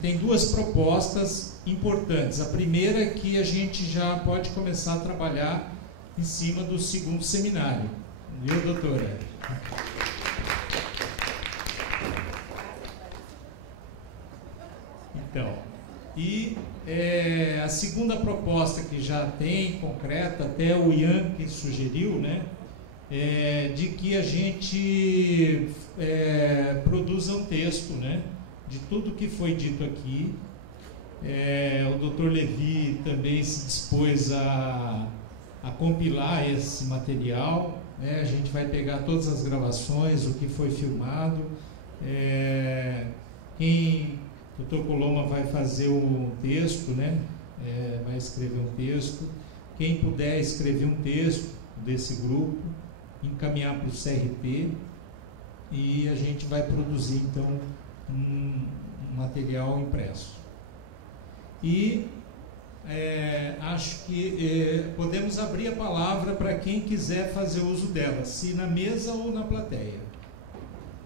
tem duas propostas importantes. A primeira é que a gente já pode começar a trabalhar em cima do segundo seminário. Viu, doutora? Então, a segunda proposta que já tem, concreta, até o Ian que sugeriu, né? De que a gente produza um texto, né, de tudo que foi dito aqui. O Dr. Levi também se dispôs a compilar esse material, né? A gente vai pegar todas as gravações, o que foi filmado. O Dr. Coloma vai fazer um texto, né? Vai escrever um texto. Quem puder escrever um texto desse grupo, encaminhar para o CRP, e a gente vai produzir então um material impresso. E acho que podemos abrir a palavra para quem quiser fazer uso dela, se na mesa ou na plateia.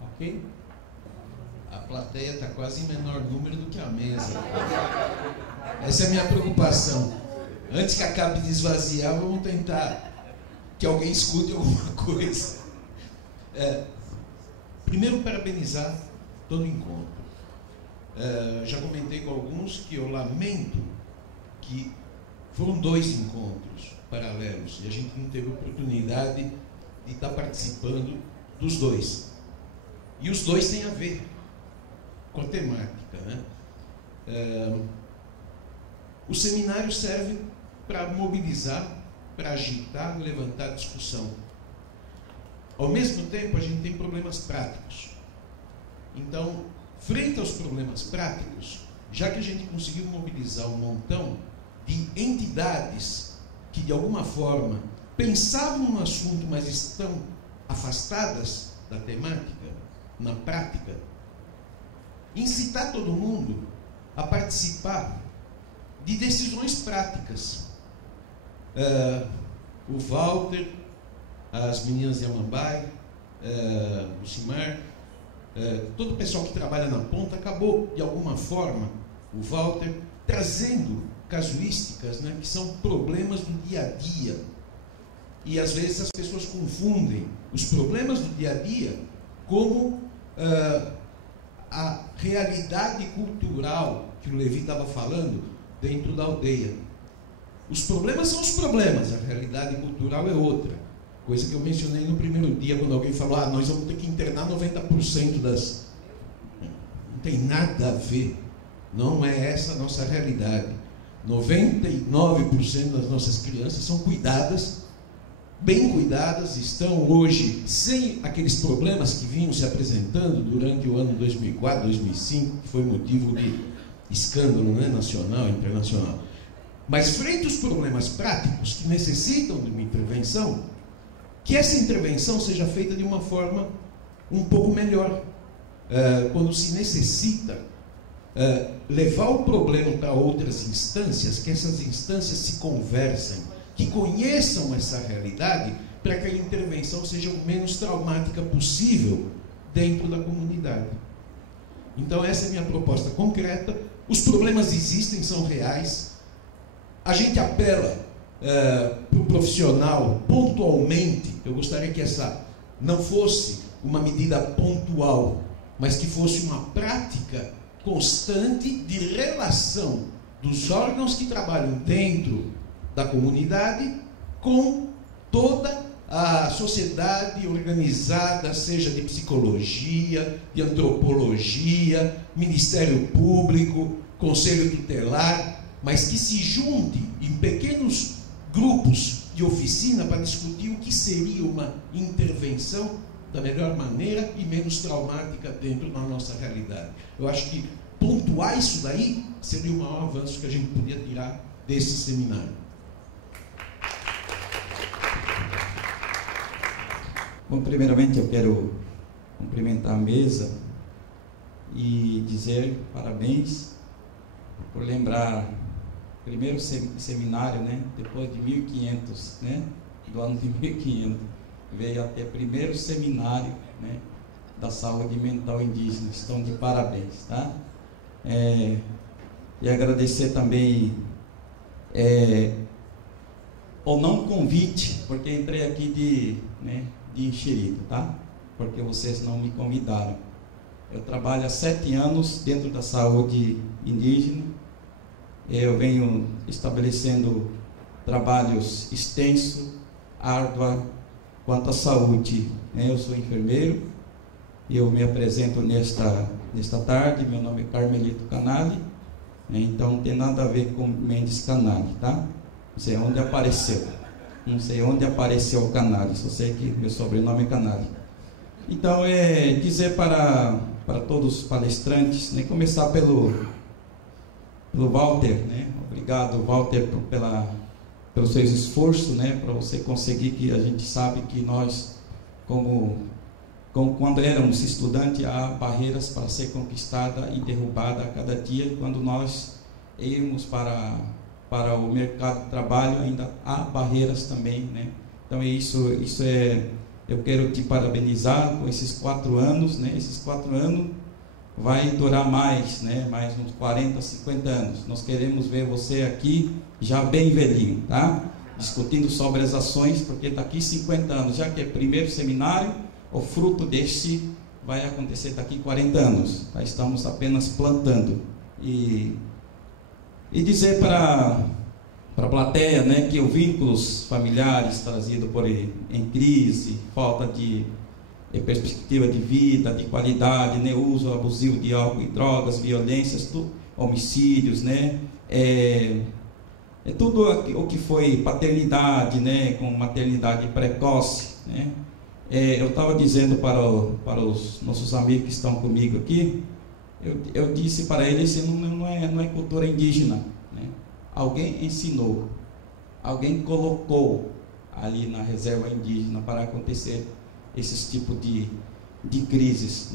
Ok? A plateia está quase em menor número do que a mesa. Essa é a minha preocupação. Antes que acabe de esvaziar, vamos tentar que alguém escute alguma coisa. Primeiro, parabenizar todo o encontro. Já comentei com alguns que eu lamento que foram 2 encontros paralelos e a gente não teve oportunidade de estar participando dos 2. E os 2 têm a ver com a temática, né? O seminário serve para mobilizar, para agitar, levantar discussão. Ao mesmo tempo, a gente tem problemas práticos. Então, frente aos problemas práticos, já que a gente conseguiu mobilizar um montão de entidades que, de alguma forma, pensavam no assunto, mas estão afastadas da temática, na prática, incitar todo mundo a participar de decisões práticas. O Walter, as meninas de Amambai, o Simar, todo o pessoal que trabalha na ponta acabou, de alguma forma, o Walter, trazendo casuísticas, né, que são problemas do dia a dia. E às vezes as pessoas confundem os problemas do dia a dia como a realidade cultural que o Levi estava falando dentro da aldeia. Os problemas são os problemas, a realidade cultural é outra. Coisa que eu mencionei no primeiro dia, quando alguém falou, nós vamos ter que internar 90% das... Não tem nada a ver. Não é essa a nossa realidade. 99% das nossas crianças são cuidadas, bem cuidadas, estão hoje sem aqueles problemas que vinham se apresentando durante o ano 2004, 2005, que foi motivo de escândalo, né, nacional e internacional. Mas frente aos problemas práticos que necessitam de uma intervenção, que essa intervenção seja feita de uma forma um pouco melhor. Quando se necessita levar o problema para outras instâncias, que essas instâncias se conversem, que conheçam essa realidade, para que a intervenção seja o menos traumática possível dentro da comunidade. Então essa é a minha proposta concreta. Os problemas existem, são reais. A gente apela para o profissional pontualmente. Eu gostaria que essa não fosse uma medida pontual, mas que fosse uma prática constante de relação dos órgãos que trabalham dentro da comunidade com toda a sociedade organizada, seja de psicologia, de antropologia, Ministério Público, Conselho Tutelar, mas que se junte em pequenos grupos de oficina para discutir o que seria uma intervenção da melhor maneira e menos traumática dentro da nossa realidade. Eu acho que pontuar isso daí seria o maior avanço que a gente podia tirar desse seminário. Bom, primeiramente eu quero cumprimentar a mesa e dizer parabéns por lembrar o primeiro seminário, né, depois de 1500, né, do ano de 1500, veio até primeiro seminário, né, da saúde mental indígena. Estão de parabéns, tá? E agradecer também o não convite, porque entrei aqui de enxerido, tá? Porque vocês não me convidaram. Eu trabalho há 7 anos dentro da saúde indígena. Eu venho estabelecendo trabalhos extensos, árduos, quanto à saúde. Eu sou enfermeiro, eu me apresento nesta tarde. Meu nome é Carmelito Canali, então não tem nada a ver com Mendes Canali, tá? Não sei onde apareceu, o Canali, só sei que meu sobrenome é Canali. Então, dizer para todos os palestrantes, começar pelo Walter, obrigado, Walter, pelos seus esforços, para você conseguir, que a gente sabe que nós, como quando éramos estudantes, há barreiras para ser conquistada e derrubada a cada dia. Quando nós irmos para o mercado de trabalho, ainda há barreiras também, Então eu quero te parabenizar com esses 4 anos, Esses 4 anos vai durar mais, mais uns 40, 50 anos. Nós queremos ver você aqui já bem velhinho, tá? Discutindo sobre as ações, porque daqui 50 anos, já que é primeiro seminário, o fruto deste vai acontecer daqui 40 anos. Tá? Estamos apenas plantando. E dizer para a plateia, que os vínculos familiares trazidos em crise, falta de perspectiva de vida, de qualidade, uso abusivo de álcool e drogas, violências, homicídios, tudo o que foi paternidade, com maternidade precoce, eu estava dizendo para os nossos amigos que estão comigo aqui, eu disse para eles que não é cultura indígena, Alguém ensinou, alguém colocou ali na reserva indígena para acontecer esses tipos de crises,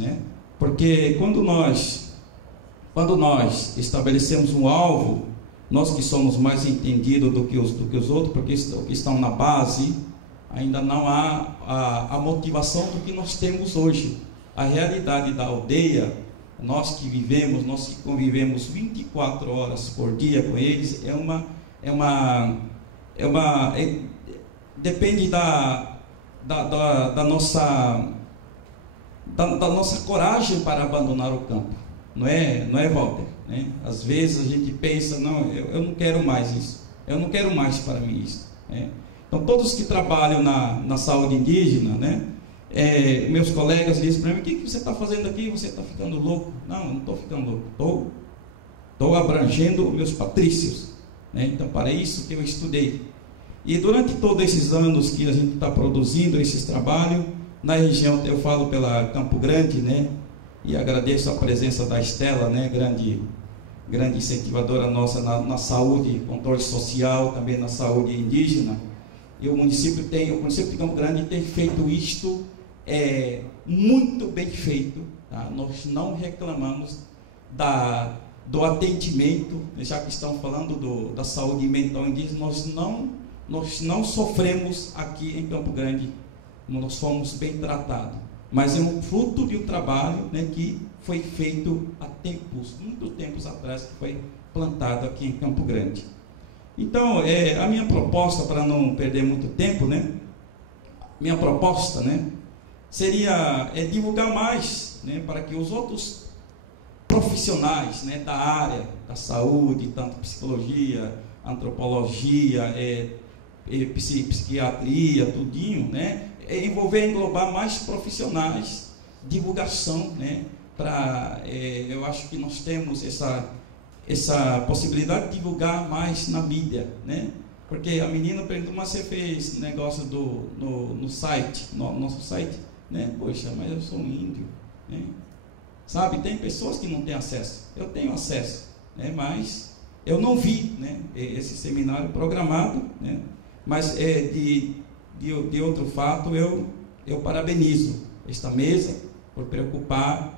Porque quando nós estabelecemos um alvo, nós que somos mais entendidos do que os outros, porque estão na base, ainda não há a motivação do que nós temos hoje. A realidade da aldeia, nós que convivemos 24 horas por dia com eles, depende da nossa coragem para abandonar o campo, não é, Walter? Às vezes a gente pensa, não, eu não quero mais isso, eu não quero mais para mim isso. Então, todos que trabalham na saúde indígena, meus colegas dizem para mim: o que você está fazendo aqui? Você está ficando louco? Não, eu não estou ficando louco, estou abrangendo meus patrícios, Então, para isso que eu estudei. E durante todos esses anos que a gente está produzindo esses trabalhos, na região, eu falo pela Campo Grande, e agradeço a presença da Estela, grande incentivadora nossa na saúde, controle social, também na saúde indígena. E o município de Campo Grande tem feito isto muito bem feito, tá? Nós não reclamamos do atendimento, já que estamos falando da saúde mental indígena, nós não sofremos aqui em Campo Grande, nós fomos bem tratados, mas é um fruto de um trabalho que foi feito há muito tempos atrás, que foi plantado aqui em Campo Grande. Então, a minha proposta, para não perder muito tempo, minha proposta, seria divulgar mais, para que os outros profissionais, da área da saúde, tanto psicologia, antropologia, psiquiatria, tudinho, englobar mais profissionais, divulgação, eu acho que nós temos essa possibilidade de divulgar mais na mídia, porque a menina perguntou: mas você fez negócio no site, no nosso site, Poxa, mas eu sou um índio, Sabe, tem pessoas que não têm acesso, eu tenho acesso, mas eu não vi, esse seminário programado, mas de outro fato, eu parabenizo esta mesa por preocupar,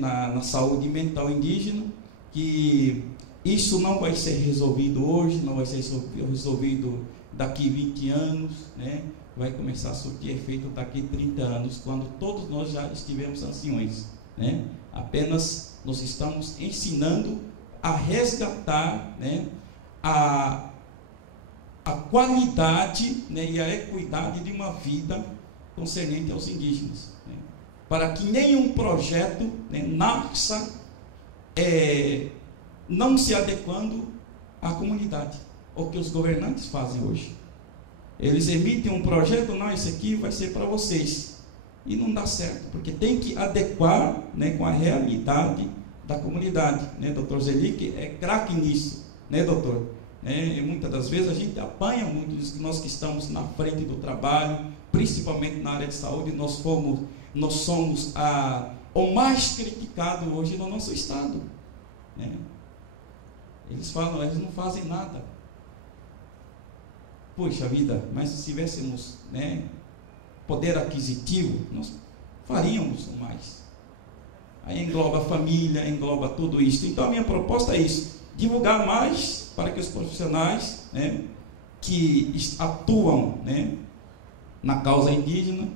na saúde mental indígena, que isso não vai ser resolvido hoje, não vai ser resolvido daqui 20 anos, vai começar a surtir efeito daqui 30 anos, quando todos nós já estivemos anciões, Apenas nós estamos ensinando a resgatar, né, a qualidade, né, e a equidade de uma vida concernente aos indígenas, né, para que nenhum projeto, né, nasça não se adequando à comunidade, o que os governantes fazem hoje. Eles emitem um projeto, não, esse aqui vai ser para vocês, e não dá certo, porque tem que adequar, né, com a realidade da comunidade, né? Doutor Zeli, que é craque nisso, né, doutor? E muitas das vezes a gente apanha muito, nós que estamos na frente do trabalho, principalmente na área de saúde, nós somos o mais criticado hoje no nosso estado, né? Eles falam, eles não fazem nada. Poxa vida, mas se tivéssemos, né, poder aquisitivo, nós faríamos mais. Aí engloba a família, engloba tudo isso. Então a minha proposta é isso: divulgar mais para que os profissionais, né, que atuam, né, na causa indígena,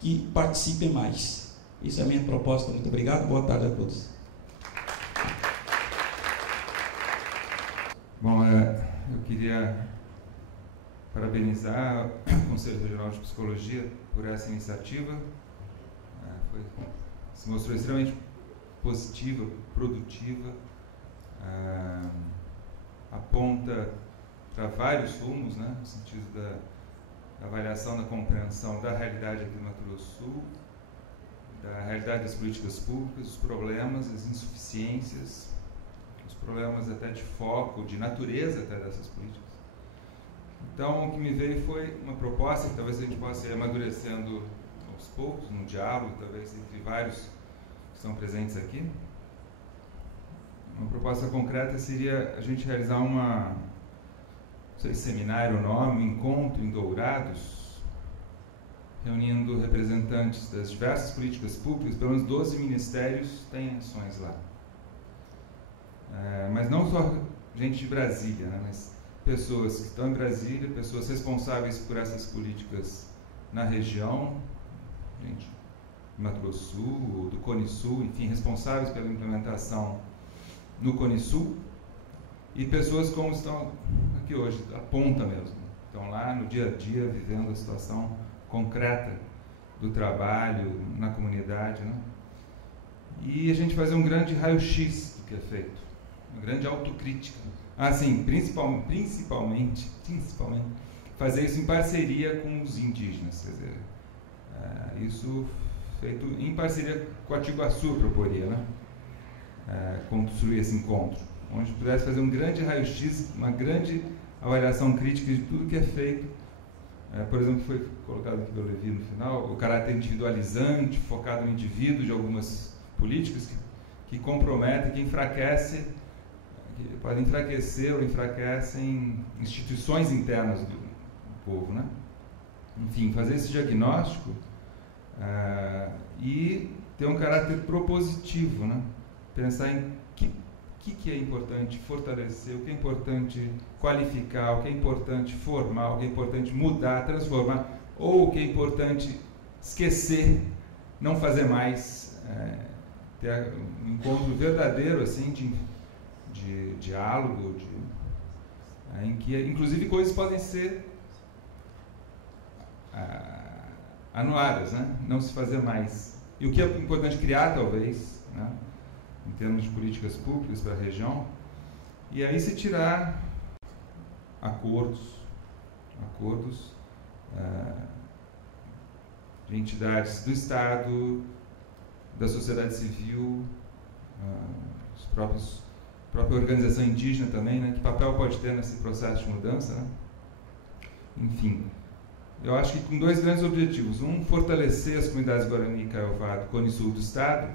que participem mais. Isso é a minha proposta. Muito obrigado, boa tarde a todos. Bom, eu queria parabenizar o Conselho Regional de Psicologia por essa iniciativa. Se mostrou extremamente positiva, produtiva, aponta para vários rumos, né, no sentido da avaliação, da compreensão da realidade aqui no Mato Grosso do Sul, da realidade das políticas públicas, os problemas, as insuficiências, os problemas até de foco, de natureza até dessas políticas. Então, o que me veio foi uma proposta que talvez a gente possa ir amadurecendo aos poucos, no diálogo, talvez entre vários que estão presentes aqui. Uma proposta concreta seria a gente realizar não sei se seminário ou nome, um encontro em Dourados, reunindo representantes das diversas políticas públicas, pelo menos 12 ministérios têm ações lá. Mas não só gente de Brasília, né, mas pessoas que estão em Brasília, pessoas responsáveis por essas políticas na região, gente do Mato Grosso do Sul, do Cone Sul, enfim, responsáveis pela implementação no Cone Sul, e pessoas como estão aqui hoje, a ponta mesmo, estão lá no dia a dia, vivendo a situação concreta do trabalho na comunidade, né? E a gente fazer um grande raio-x do que é feito, uma grande autocrítica. Sim, principalmente, fazer isso em parceria com os indígenas, quer dizer, isso feito em parceria com a Tiguaçu, eu proporia, né? Construir esse encontro, onde pudesse fazer um grande raio-x, uma grande avaliação crítica de tudo que é feito. Por exemplo, foi colocado aqui pelo Levi no final, o caráter individualizante, focado no indivíduo de algumas políticas que comprometem, que enfraquecem, que podem enfraquecer ou enfraquecem instituições internas do povo, né? Enfim, fazer esse diagnóstico e ter um caráter propositivo, né? Pensar em o que é importante fortalecer, o que é importante qualificar, o que é importante formar, o que é importante mudar, transformar, ou o que é importante esquecer, não fazer mais, ter um encontro verdadeiro assim de diálogo, em que inclusive coisas podem ser anuadas, né? Não se fazer mais. E o que é importante criar, talvez, né, em termos de políticas públicas para a região, e aí se tirar acordos de entidades do Estado, da sociedade civil, a própria organização indígena também, né? Que papel pode ter nesse processo de mudança, né? Enfim, eu acho que com dois grandes objetivos: um, fortalecer as comunidades Guarani e Kaiowá do Cone Sul do Estado,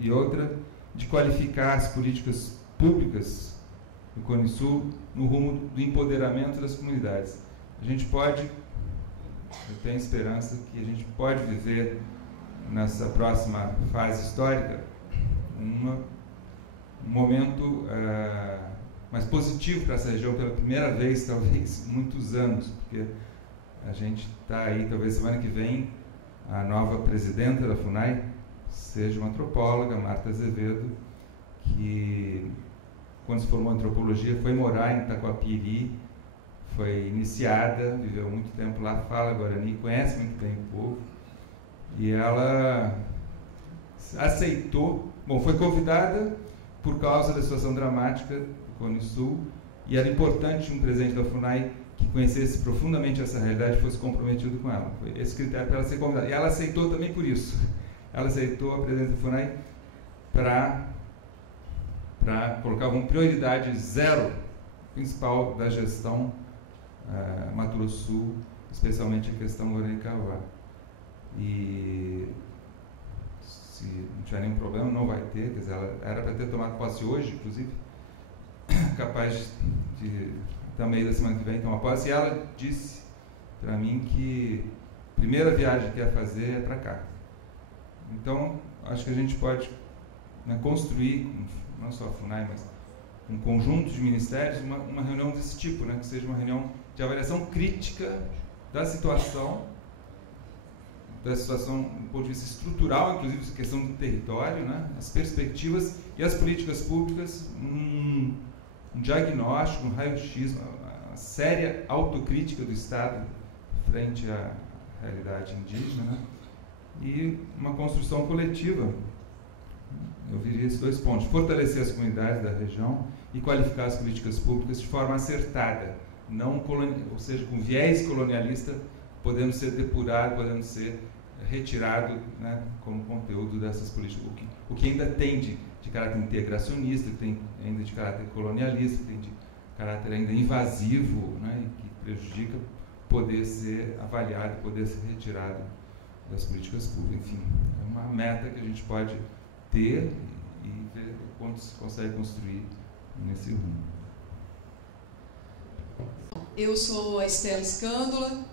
e outra, de qualificar as políticas públicas do Cone Sul no rumo do empoderamento das comunidades. A gente pode, eu tenho esperança que a gente pode viver nessa próxima fase histórica um momento mais positivo para essa região pela primeira vez, talvez, em muitos anos, porque a gente está aí, talvez semana que vem, a nova presidenta da FUNAI seja uma antropóloga, Marta Azevedo, que, quando se formou em antropologia, foi morar em Itacoapiri, foi iniciada, viveu muito tempo lá, fala Guarani, conhece muito bem o povo, e ela aceitou, foi convidada por causa da situação dramática do Cone Sul, e era importante um presidente da FUNAI que conhecesse profundamente essa realidade e fosse comprometido com ela. Foi esse critério para ela ser convidada. E ela aceitou também por isso. Ela aceitou a presidência da FUNAI para colocar como prioridade zero principal da gestão Mato Grosso Sul, especialmente a questão Guarani-Kaiowá. E se não tiver nenhum problema, não vai ter, quer dizer, ela era para ter tomado posse hoje, inclusive, capaz de também da semana que vem tomar posse, e ela disse para mim que a primeira viagem que ia fazer é para cá. Então, acho que a gente pode, né, construir, não só a FUNAI, mas um conjunto de ministérios, uma reunião desse tipo, né, que seja uma reunião de avaliação crítica da situação do ponto de vista estrutural, inclusive a questão do território, né, as perspectivas e as políticas públicas, um diagnóstico, um raio-x, uma séria autocrítica do Estado frente à realidade indígena, né, e uma construção coletiva. Eu viria esses dois pontos: fortalecer as comunidades da região e qualificar as políticas públicas de forma acertada, não ou seja, com viés colonialista, podendo ser depurado, podendo ser retirado, né, como conteúdo dessas políticas. O que ainda tem de caráter integracionista, que tem ainda de caráter colonialista, que tem de caráter ainda invasivo, né, e que prejudica, poder ser avaliado, poder ser retirado das políticas públicas. Enfim, é uma meta que a gente pode ter e ver quanto se consegue construir nesse rumo. Eu sou a Estela Escândola.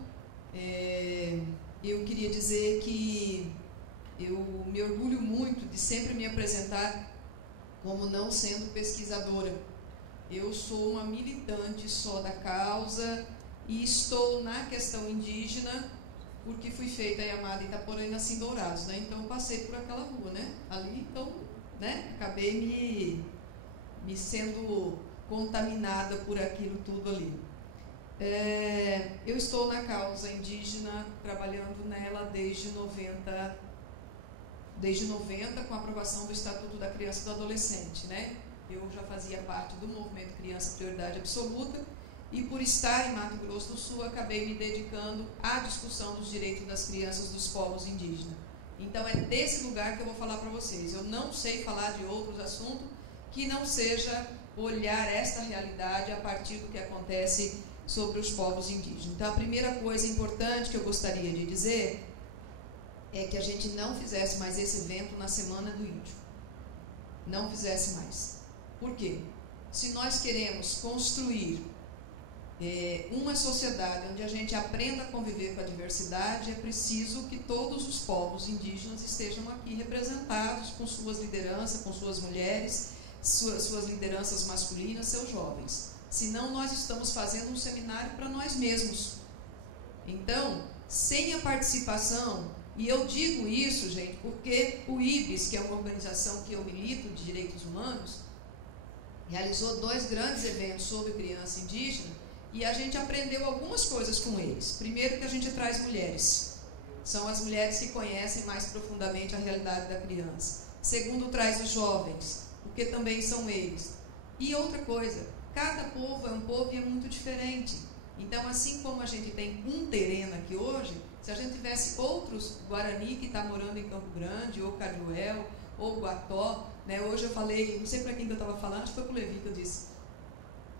Eu queria dizer que eu me orgulho muito de sempre me apresentar como não sendo pesquisadora. Eu sou uma militante só da causa e estou na questão indígena porque fui feita a Amada Itaporã e nasci em Dourados, né? Então passei por aquela rua, né? Ali, então, né? Acabei me sendo contaminada por aquilo tudo ali. Eu estou na causa indígena, trabalhando nela desde 90, com a aprovação do Estatuto da Criança e do Adolescente, né? Eu já fazia parte do movimento Criança Prioridade Absoluta e, por estar em Mato Grosso do Sul, acabei me dedicando à discussão dos direitos das crianças dos povos indígenas. Então é desse lugar que eu vou falar para vocês. Eu não sei falar de outros assuntos que não seja olhar esta realidade a partir do que acontece sobre os povos indígenas. Então, a primeira coisa importante que eu gostaria de dizer é que a gente não fizesse mais esse evento na Semana do Índio. Não fizesse mais. Por quê? Se nós queremos construir uma sociedade onde a gente aprenda a conviver com a diversidade, é preciso que todos os povos indígenas estejam aqui representados com suas lideranças, com suas mulheres, suas lideranças masculinas, seus jovens. Senão nós estamos fazendo um seminário para nós mesmos. Então, sem a participação, e eu digo isso, gente, porque o IBES, que é uma organização que eu milito de direitos humanos, realizou 2 grandes eventos sobre criança indígena e a gente aprendeu algumas coisas com eles. Primeiro, que a gente traz mulheres. São as mulheres que conhecem mais profundamente a realidade da criança. Segundo, traz os jovens, porque também são eles. E outra coisa, cada povo é um povo e é muito diferente. Então, assim como a gente tem um terreno aqui hoje, se a gente tivesse outros Guarani que está morando em Campo Grande, ou Caruel, ou Guató, né? Hoje eu falei, não sei para quem que eu estava falando, acho que foi para o Levi que eu disse.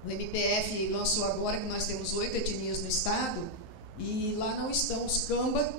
O MPF lançou agora que nós temos 8 etnias no estado, e lá não estão os Camba,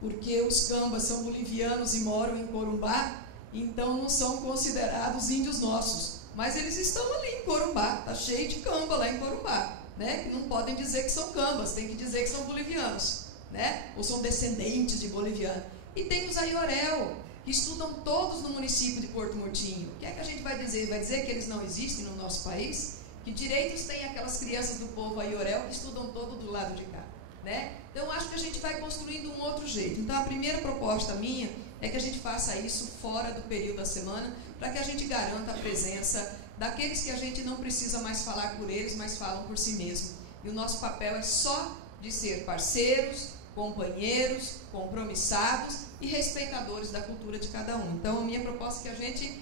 porque os Cambas são bolivianos e moram em Corumbá, então não são considerados índios nossos. Mas eles estão ali em Corumbá, está cheio de Camba lá em Corumbá, né? Que não podem dizer que são Cambas, tem que dizer que são bolivianos, né? Ou são descendentes de bolivianos. E tem os Aiorel, que estudam todos no município de Porto Murtinho. O que é que a gente vai dizer? Vai dizer que eles não existem no nosso país? Que direitos têm aquelas crianças do povo Aiorel que estudam todo do lado de cá, né? Então, acho que a gente vai construindo um outro jeito. Então, a primeira proposta minha é que a gente faça isso fora do período da semana, para que a gente garanta a presença daqueles que a gente não precisa mais falar por eles, mas falam por si mesmo. E o nosso papel é só de ser parceiros, companheiros, compromissados e respeitadores da cultura de cada um. Então, a minha proposta é que a gente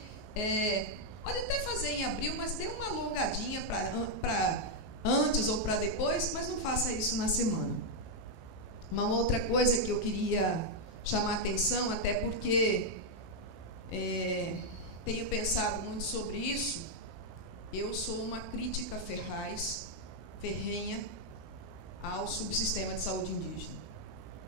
pode até fazer em abril, mas dê uma alongadinha para antes ou para depois, mas não faça isso na semana. Uma outra coisa que eu queria chamar a atenção, até porque tenho pensado muito sobre isso, eu sou uma crítica ferrenha ao subsistema de saúde indígena.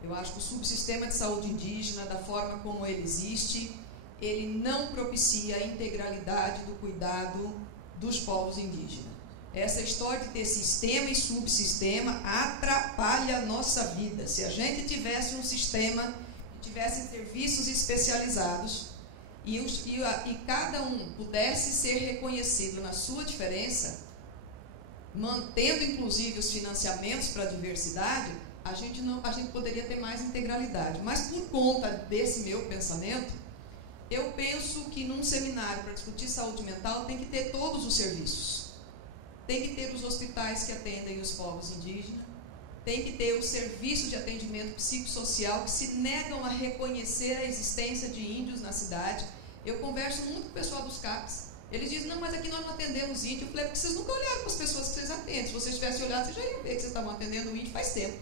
Eu acho que o subsistema de saúde indígena, da forma como ele existe, ele não propicia a integralidade do cuidado dos povos indígenas. Essa história de ter sistema e subsistema atrapalha a nossa vida. Se a gente tivesse um sistema que tivesse serviços especializados e cada um pudesse ser reconhecido na sua diferença, mantendo inclusive os financiamentos para a diversidade, a gente poderia ter mais integralidade. Mas por conta desse meu pensamento, eu penso que num seminário para discutir saúde mental tem que ter todos os serviços. Tem que ter os hospitais que atendem os povos indígenas, tem que ter os serviços de atendimento psicossocial que se negam a reconhecer a existência de índios na cidade. Eu converso muito com o pessoal dos CAPs, eles dizem, não, mas aqui nós não atendemos índio. Eu falei, porque vocês nunca olharam para as pessoas que vocês atendem. Se vocês tivessem olhado, vocês já iam ver que vocês estavam atendendo o índio faz tempo,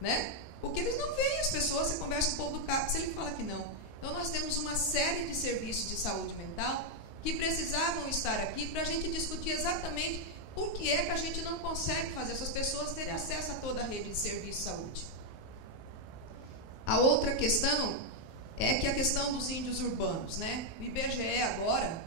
né? Porque eles não veem as pessoas, você conversa com o povo do CAPs, ele fala que não. Então nós temos uma série de serviços de saúde mental que precisavam estar aqui para a gente discutir exatamente por que é que a gente não consegue fazer essas pessoas terem acesso a toda a rede de serviço de saúde. A outra questão é que a questão dos índios urbanos, né? O IBGE agora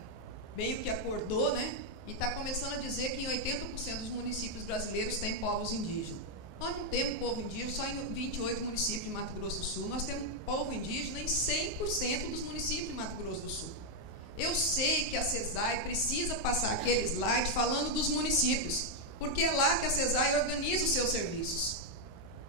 meio que acordou, né? E está começando a dizer que em 80% dos municípios brasileiros tem povos indígenas. Nós não temos povo indígena só em 28 municípios de Mato Grosso do Sul. Nós temos povo indígena em 100% dos municípios de Mato Grosso do Sul. Eu sei que a CESAI precisa passar aquele slide falando dos municípios, porque é lá que a CESAI organiza os seus serviços.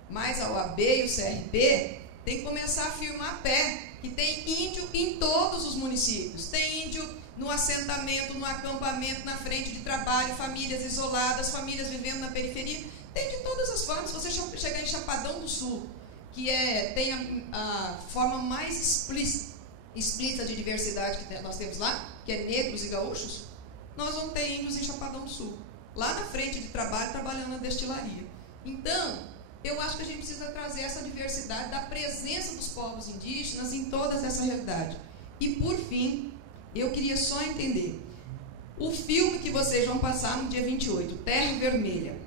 Mas a OAB e o CRP tem que começar a firmar pé, que tem índio em todos os municípios. Tem índio no assentamento, no acampamento, na frente de trabalho, famílias isoladas, famílias vivendo na periferia. Tem de todas as formas. Se você chegar em Chapadão do Sul, que tem a forma mais explícita de diversidade que nós temos lá, que é negros e gaúchos, nós vamos ter índios em Chapadão do Sul, lá na frente de trabalho, trabalhando na destilaria. Então, eu acho que a gente precisa trazer essa diversidade da presença dos povos indígenas em toda essa realidade. E, por fim, eu queria só entender, o filme que vocês vão passar no dia 28, Terra Vermelha,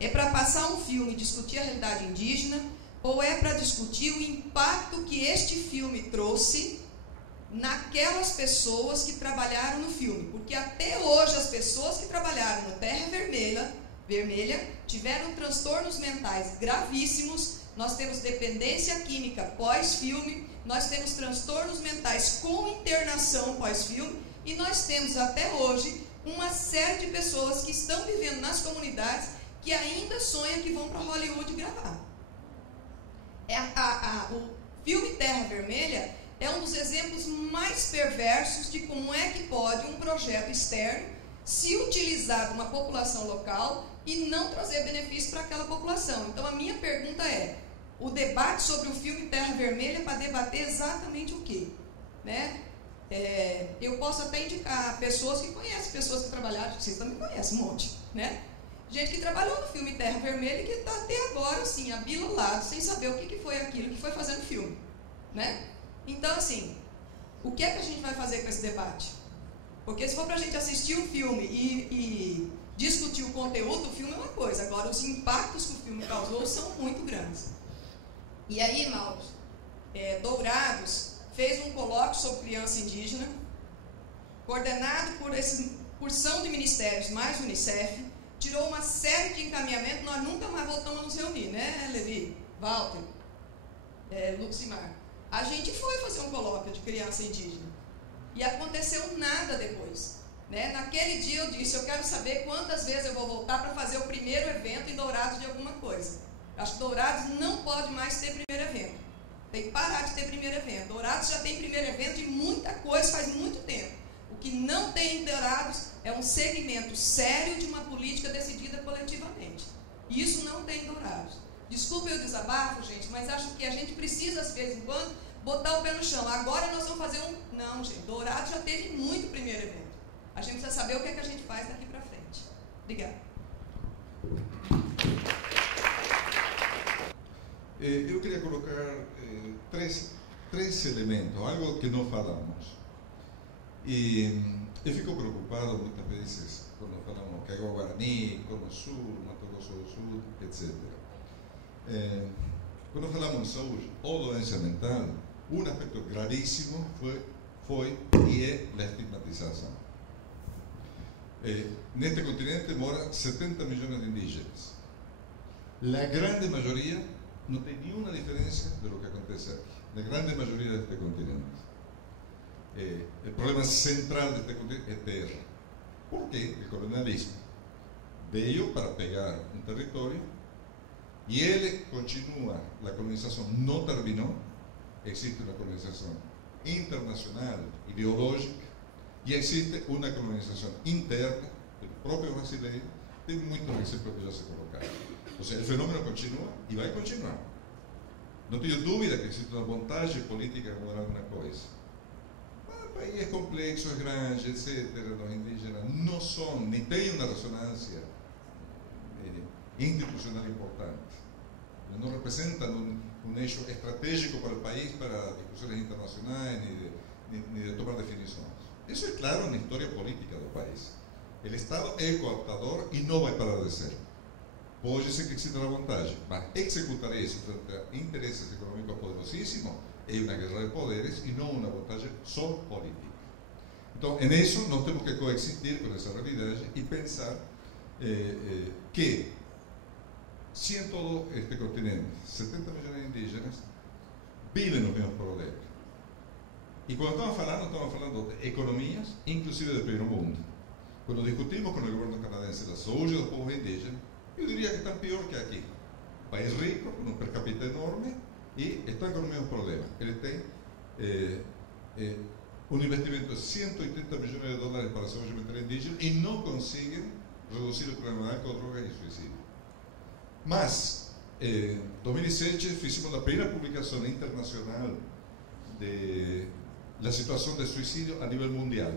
é para passar um filme e discutir a realidade indígena, ou é para discutir o impacto que este filme trouxe naquelas pessoas que trabalharam no filme? Porque até hoje as pessoas que trabalharam no Terra Vermelha tiveram transtornos mentais gravíssimos. Nós temos dependência química pós-filme, nós temos transtornos mentais com internação pós-filme, e nós temos até hoje uma série de pessoas que estão vivendo nas comunidades que ainda sonham que vão para Hollywood gravar. O filme Terra Vermelha é um dos exemplos mais perversos de como é que pode um projeto externo se utilizar de uma população local e não trazer benefício para aquela população. Então a minha pergunta é, o debate sobre o filme Terra Vermelha é para debater exatamente o quê? Né? Eu posso até indicar pessoas que conhecem, pessoas que trabalharam, vocês também conhecem um monte, né? Gente que trabalhou no filme Terra Vermelha e que está até agora, assim, abilolado, sem saber o que foi aquilo que foi fazendo o filme, né? Então, assim, o que é que a gente vai fazer com esse debate? Porque se for para a gente assistir o filme e discutir o conteúdo, o filme é uma coisa. Agora, os impactos que o filme causou são muito grandes. E aí, Mauro, Dourados fez um colóquio sobre criança indígena, coordenado por essa porção de ministérios, mais Unicef, tirou uma série de encaminhamentos, nós nunca mais voltamos a nos reunir, né, Levi, Walter, Lucimar. A gente foi fazer um colóquio de criança indígena e aconteceu nada depois, né? Naquele dia eu disse, eu quero saber quantas vezes eu vou voltar para fazer o primeiro evento em Dourados de alguma coisa. Acho que Dourados não pode mais ter primeiro evento, tem que parar de ter primeiro evento. Dourados já tem primeiro evento de muita coisa faz muito tempo. que não tem em Dourados é um segmento sério de uma política decidida coletivamente. E isso não tem em Dourados. Desculpa eu desabafo, gente, mas acho que a gente precisa, às vezes em quando, botar o pé no chão. Agora nós vamos fazer um... Não, gente, Dourados já teve muito primeiro evento. A gente precisa saber o que é que a gente faz daqui para frente. Obrigada. Eu queria colocar três elementos, algo que não falamos. E eu fico preocupado muitas vezes quando falamos Caiguá-Guarani, Cono Sul, Mato Grosso do Sul, etc. Quando falamos de saúde ou doença mental, um aspecto gravíssimo foi e é a estigmatização. Neste continente moram 70 milhões de indígenas. A grande maioria não tem nenhuma diferença de lo que acontece aqui. A grande maioria deste continente. O problema central deste continente é terra. Por quê? O colonialismo veio para pegar um território e ele continua. A colonização não terminou. Existe uma colonização internacional, ideológica, e existe uma colonização interna, pelo próprio brasileiro. Tem muitos exemplos que já se colocaram. Ou seja, o fenômeno continua e vai continuar. Não tenho dúvida que existe uma vontade política de mudar alguma coisa. Mas o país é complexo, é grande, etc. Os indígenas não são, nem têm uma ressonância institucional importante. Não representam um eixo estratégico para o país, para discussões internacionais, nem de tomar definições. Isso é claro na história política do país. O Estado é cooptador e não vai parar de ser. Pode ser que exista a vontade, mas executar isso frente a interesses econômicos poderosíssimos é uma guerra de poderes e não uma vontade só política. Então, em isso, nós temos que coexistir com essa realidade e pensar que, se em todo este continente 70 milhões de indígenas vivem os mesmos problemas. E quando estamos falando de economias, inclusive de primeiro mundo. Quando discutimos com o governo canadense da saúde dos povos indígenas, eu diria que estão pior que aqui. País rico, com um per capita enorme, e estão com os mesmos problemas. Eles têm um investimento de 180 milhões de dólares para a saúde mental indígena e não conseguem reduzir o problema de álcool, drogas e suicídio. Mas, em 2007, fizemos a primeira publicação internacional da situação de suicídio a nível mundial.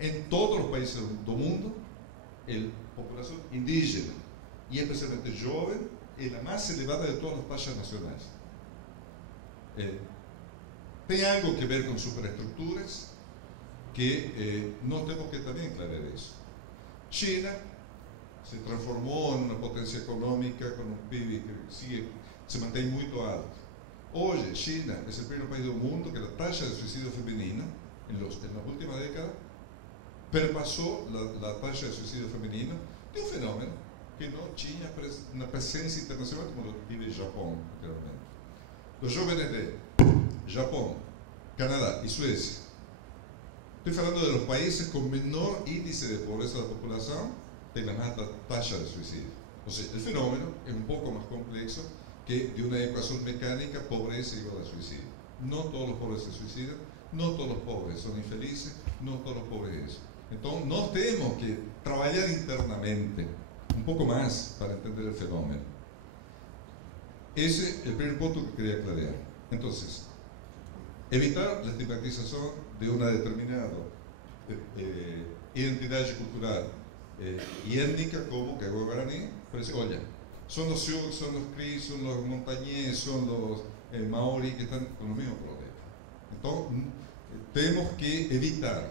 Em todos os países do mundo, a população indígena, e especialmente jovem, é a mais elevada de todas as taxas nacionais. Tem algo que ver com superestruturas que nós temos que também aclarar isso. China se transformou em uma potência econômica com um PIB que se mantém muito alto. Hoje, China é o primeiro país do mundo que a taxa de suicídio feminino, nas últimas décadas, perpassou a taxa de suicídio feminino de um fenômeno que não tinha uma presença internacional como tive o Japão, anteriormente. Os jovens de Japão, Canadá e Suécia, estou falando de los países com menor índice de pobreza da população, tem a mais taxa de suicídio. Ou seja, o fenômeno é um pouco mais complexo que de uma equação mecânica, pobreza igual a suicídio. Não todos os pobres se suicidam, não todos os pobres são infelizes, não todos os pobres é isso. Então, nós temos que trabalhar internamente um pouco mais para entender o fenômeno. Esse é o primeiro ponto que queria aclarar. Então, evitar a estigmatização de uma determinada identidade cultural e étnica como Caiguá-Guarani. Parece, olha, son los Sioux, son los Cris, son los Montañés, son los Maori que están con los mismos problemas. Entonces, tenemos que evitar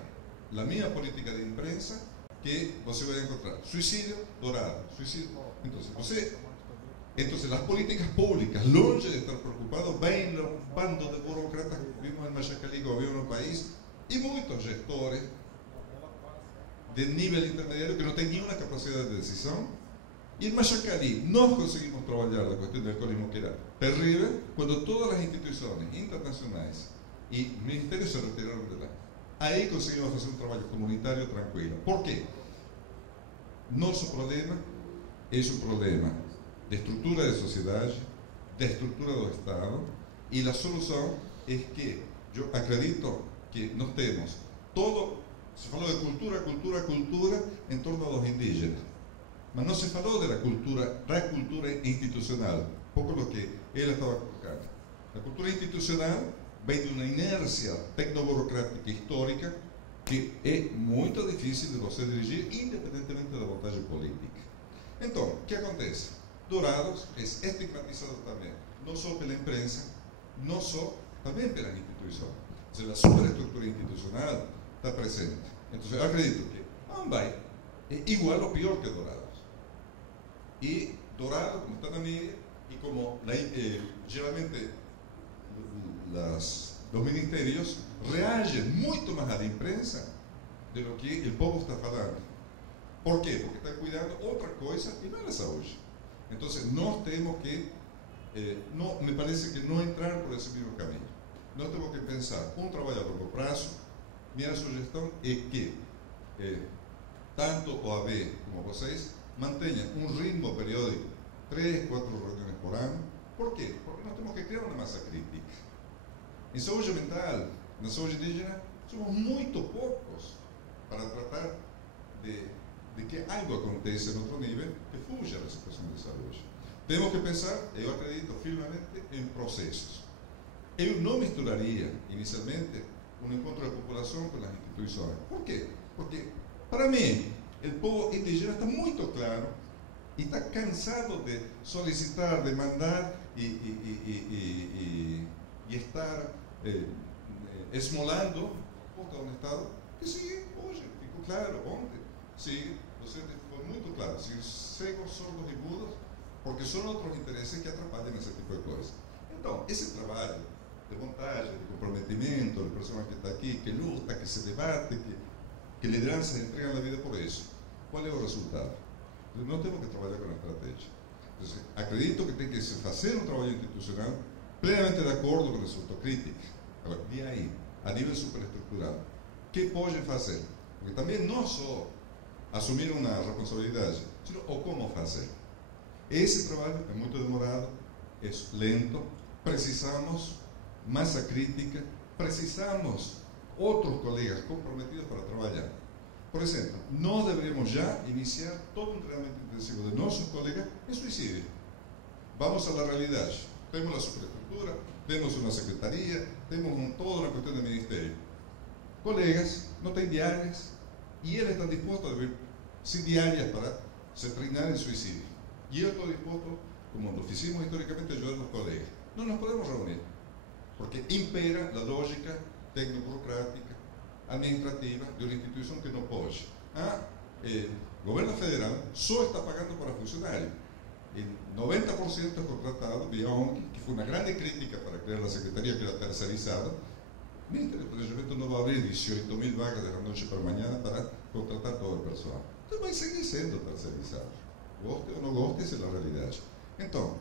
la misma política de imprensa que você vai encontrar. Suicídio, Dourado, suicídio. Entonces, las políticas públicas, longe de estar preocupados, ven los bandos de burocratas que vimos en Machacalí, gobierno del país, y muchos gestores de nível intermediário que não têm nenhuma capacidade de decisão. E em Machacalí nós conseguimos trabalhar a questão do alcoolismo, que era terrível, quando todas as instituições internacionais e ministérios se retiraram de lá. Aí conseguimos fazer um trabalho comunitário tranquilo. Por quê? Nosso problema é um problema de estrutura de sociedade, de estrutura do Estado, e a solução é que eu acredito que nós temos todo Se falou de cultura em torno dos indígenas. Mas não se falou da cultura institucional. Pouco do que ele estava colocando. A cultura institucional vem de uma inércia tecnoburocrática histórica que é muito difícil de você dirigir, independentemente da vontade política. Então, o que acontece? Dourados é estigmatizado também, não só pela imprensa, não só também pelas instituições. Ou seja, a superestrutura institucional está presente. Então, eu acredito que Ambai é igual ou pior que Dourados. E Dourados, como está na mídia, e como geralmente los ministerios reagem muito mais à imprensa de lo que o povo está falando. ¿Por quê? Porque está cuidando outra coisa e não é a saúde. Então, nós temos que, me parece que não entrar por esse mesmo caminho. Nós temos que pensar trabalho a longo prazo. Minha sugestão é que tanto o OAB como vocês mantenham ritmo periódico, 3, 4 reuniões por ano. Por quê? Porque nós temos que criar uma massa crítica. Em saúde mental, na saúde indígena, somos muito poucos para tratar de que algo aconteça em outro nível que fuja da situação de saúde. Temos que pensar, eu acredito firmemente, em processos. Eu não misturaria, inicialmente, encontro da população com as instituições. Por quê? Porque, para mim, o povo indígena está muito claro e está cansado de solicitar, demandar e estar esmolando contra um Estado que sigue hoje, ficou claro ontem, sigue, você foi muito claro, sigue cegos, sordos e mudos, porque são outros interesses que atrapalham esse tipo de coisa. Então, esse trabalho de vontade, de comprometimento, de pessoa que está aqui, que luta, que se debate, que liderança entrega a vida por isso. Qual é o resultado? Não temos que trabalhar com a estratégia. Então, acredito que tem que se fazer um trabalho institucional plenamente de acordo com essa autocrítica. Agora, e aí, a nível superestrutural, o que podem fazer? Porque também não só assumir uma responsabilidade, sino o como fazer. Esse trabalho é muito demorado, é lento, precisamos massa crítica, precisamos outros colegas comprometidos para trabalhar. Por exemplo, nós deveríamos já iniciar todo um treinamento intensivo de nossos colegas em suicídio. Vamos à realidade. Temos a superestrutura, temos uma secretaria, temos toda uma questão de ministério. Colegas não têm diárias e eles estão dispostos a ver sem diárias para se treinar em suicídio. E eu estou disposto, como lo fizemos históricamente, a ajudar os colegas. Não nos podemos reunir, porque impera a lógica tecnoburocrática, administrativa de uma instituição que não pode. O governo federal só está pagando para funcionários. E 90% é contratado via ONG, que foi uma grande crítica para criar a secretaria, que era terceirizada. O Ministério do Planejamento não vai abrir 18.000 vagas da noite para amanhã para contratar todo o pessoal. Então vai seguir sendo terceirizado. Goste ou não goste, essa é a realidade. Então,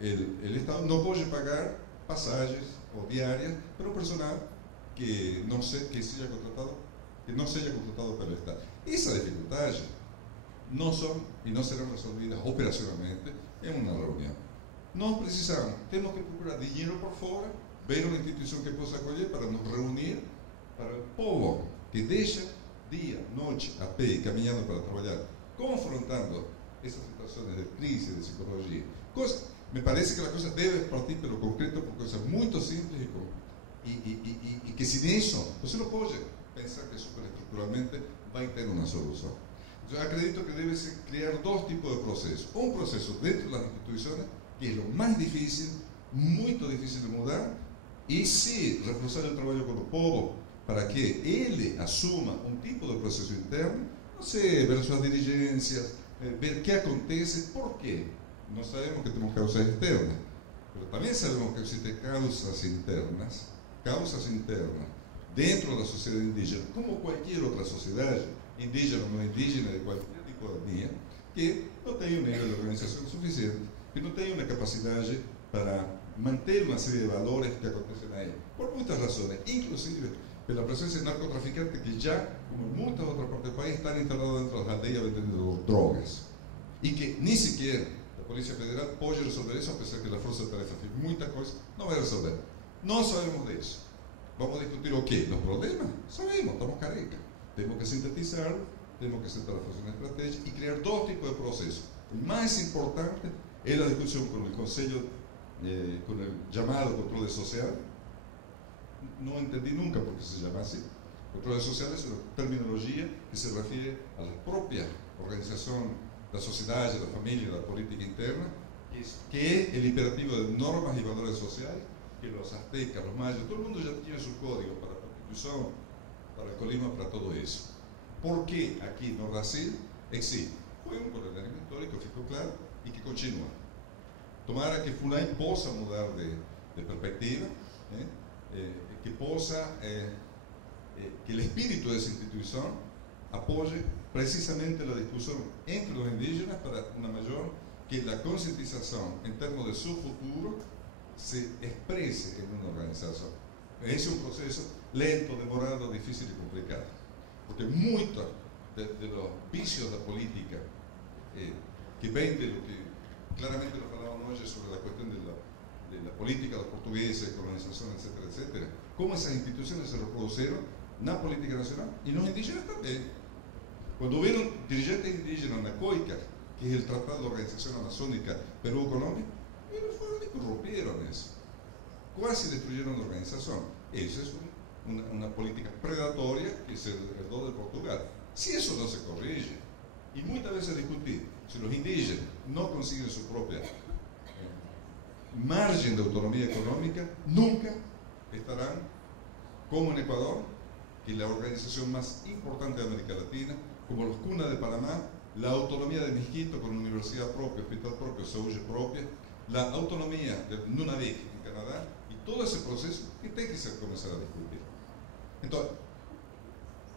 ele não pode pagar passagens ou diárias para um personal que não seja contratado pelo Estado. Essa dificuldade não são e não serão resolvidas operacionalmente em uma reunião. Nós temos que procurar dinheiro por fora, ver uma instituição que possa acolher para nos reunir, para o povo que deixa dia, noite, a pé, caminhando para trabalhar, confrontando essas situações de crise, de psicologia. Me parece que a coisa deve partir pelo concreto, por coisas muito simples e que sem isso, você não pode pensar que superestruturalmente vai ter uma solução. Eu acredito que deve-se criar dois tipos de processos. Um processo dentro das instituições, que é o mais difícil, muito difícil de mudar, e se reforçar o trabalho com o povo para que ele assuma um tipo de processo interno, não sei, ver suas diligências, ver o que acontece, por quê. Nós sabemos que temos causas externas, mas também sabemos que existem causas internas dentro da sociedade indígena, como qualquer outra sociedade, indígena ou não indígena, de qualquer tipo de etnia, que não tem um nível de organização suficiente, que não tem uma capacidade para manter uma série de valores que acontecem aí, por muitas razões, inclusive pela presença de narcotraficantes que já, como em muitas outras partes do país, estão instalados dentro das aldeias vendendo drogas. E que nem sequer a Polícia Federal pode resolver isso, apesar que a Força Tarefa fez muita coisa, não vai resolver. Nós sabemos disso. Vamos discutir o quê? Os problemas? Sabemos, estamos careca. Temos que sintetizarlo, temos que sentar a fazer uma estratégia e criar dois tipos de processos. O mais importante é a discussão com o Conselho, com o chamado controle social. Não entendi nunca por que se chama assim. Controle social é uma terminologia que se refere à própria organização da sociedade, da família, da política interna, que é o imperativo de normas e valores sociais que os aztecas, os mayas, todo mundo já tinha seu código para a Constituição, para o Colima, para todo isso. Por que aqui no Brasil existe? Foi um colonialismo histórico, ficou claro, e que continua. Tomara que Funai possa mudar de perspectiva, que possa, que o espírito dessa instituição apoie precisamente a discussão entre os indígenas para uma maior, que a conscientização em termos de seu futuro se expresse em uma organização. Esse é um processo lento, demorado, difícil e complicado, porque muitos dos vícios da política que vem de lo que claramente lo falamos hoje sobre a questão da política dos portugueses, colonização, etc., etc., como essas instituições se reproduziram na política nacional e nos indígenas também. Quando houveram dirigentes indígenas na COICA, que é o Tratado de Organização Amazônica Peru-Colômbia, eles foram e corromperam isso. Quase destruíram a organização. Isso é uma política predatória que se herdou de Portugal. Se isso não se corrige, e muitas vezes discutir, se os indígenas não conseguem sua própria margem de autonomia econômica, nunca estarão como no Equador, que é a organização mais importante da América Latina, como os CUNA de Panamá, a autonomia de Mesquito com universidade própria, hospital próprio, saúde própria, a autonomia de Nunavik em Canadá, e todo esse processo que tem que ser começar a discutir. Então,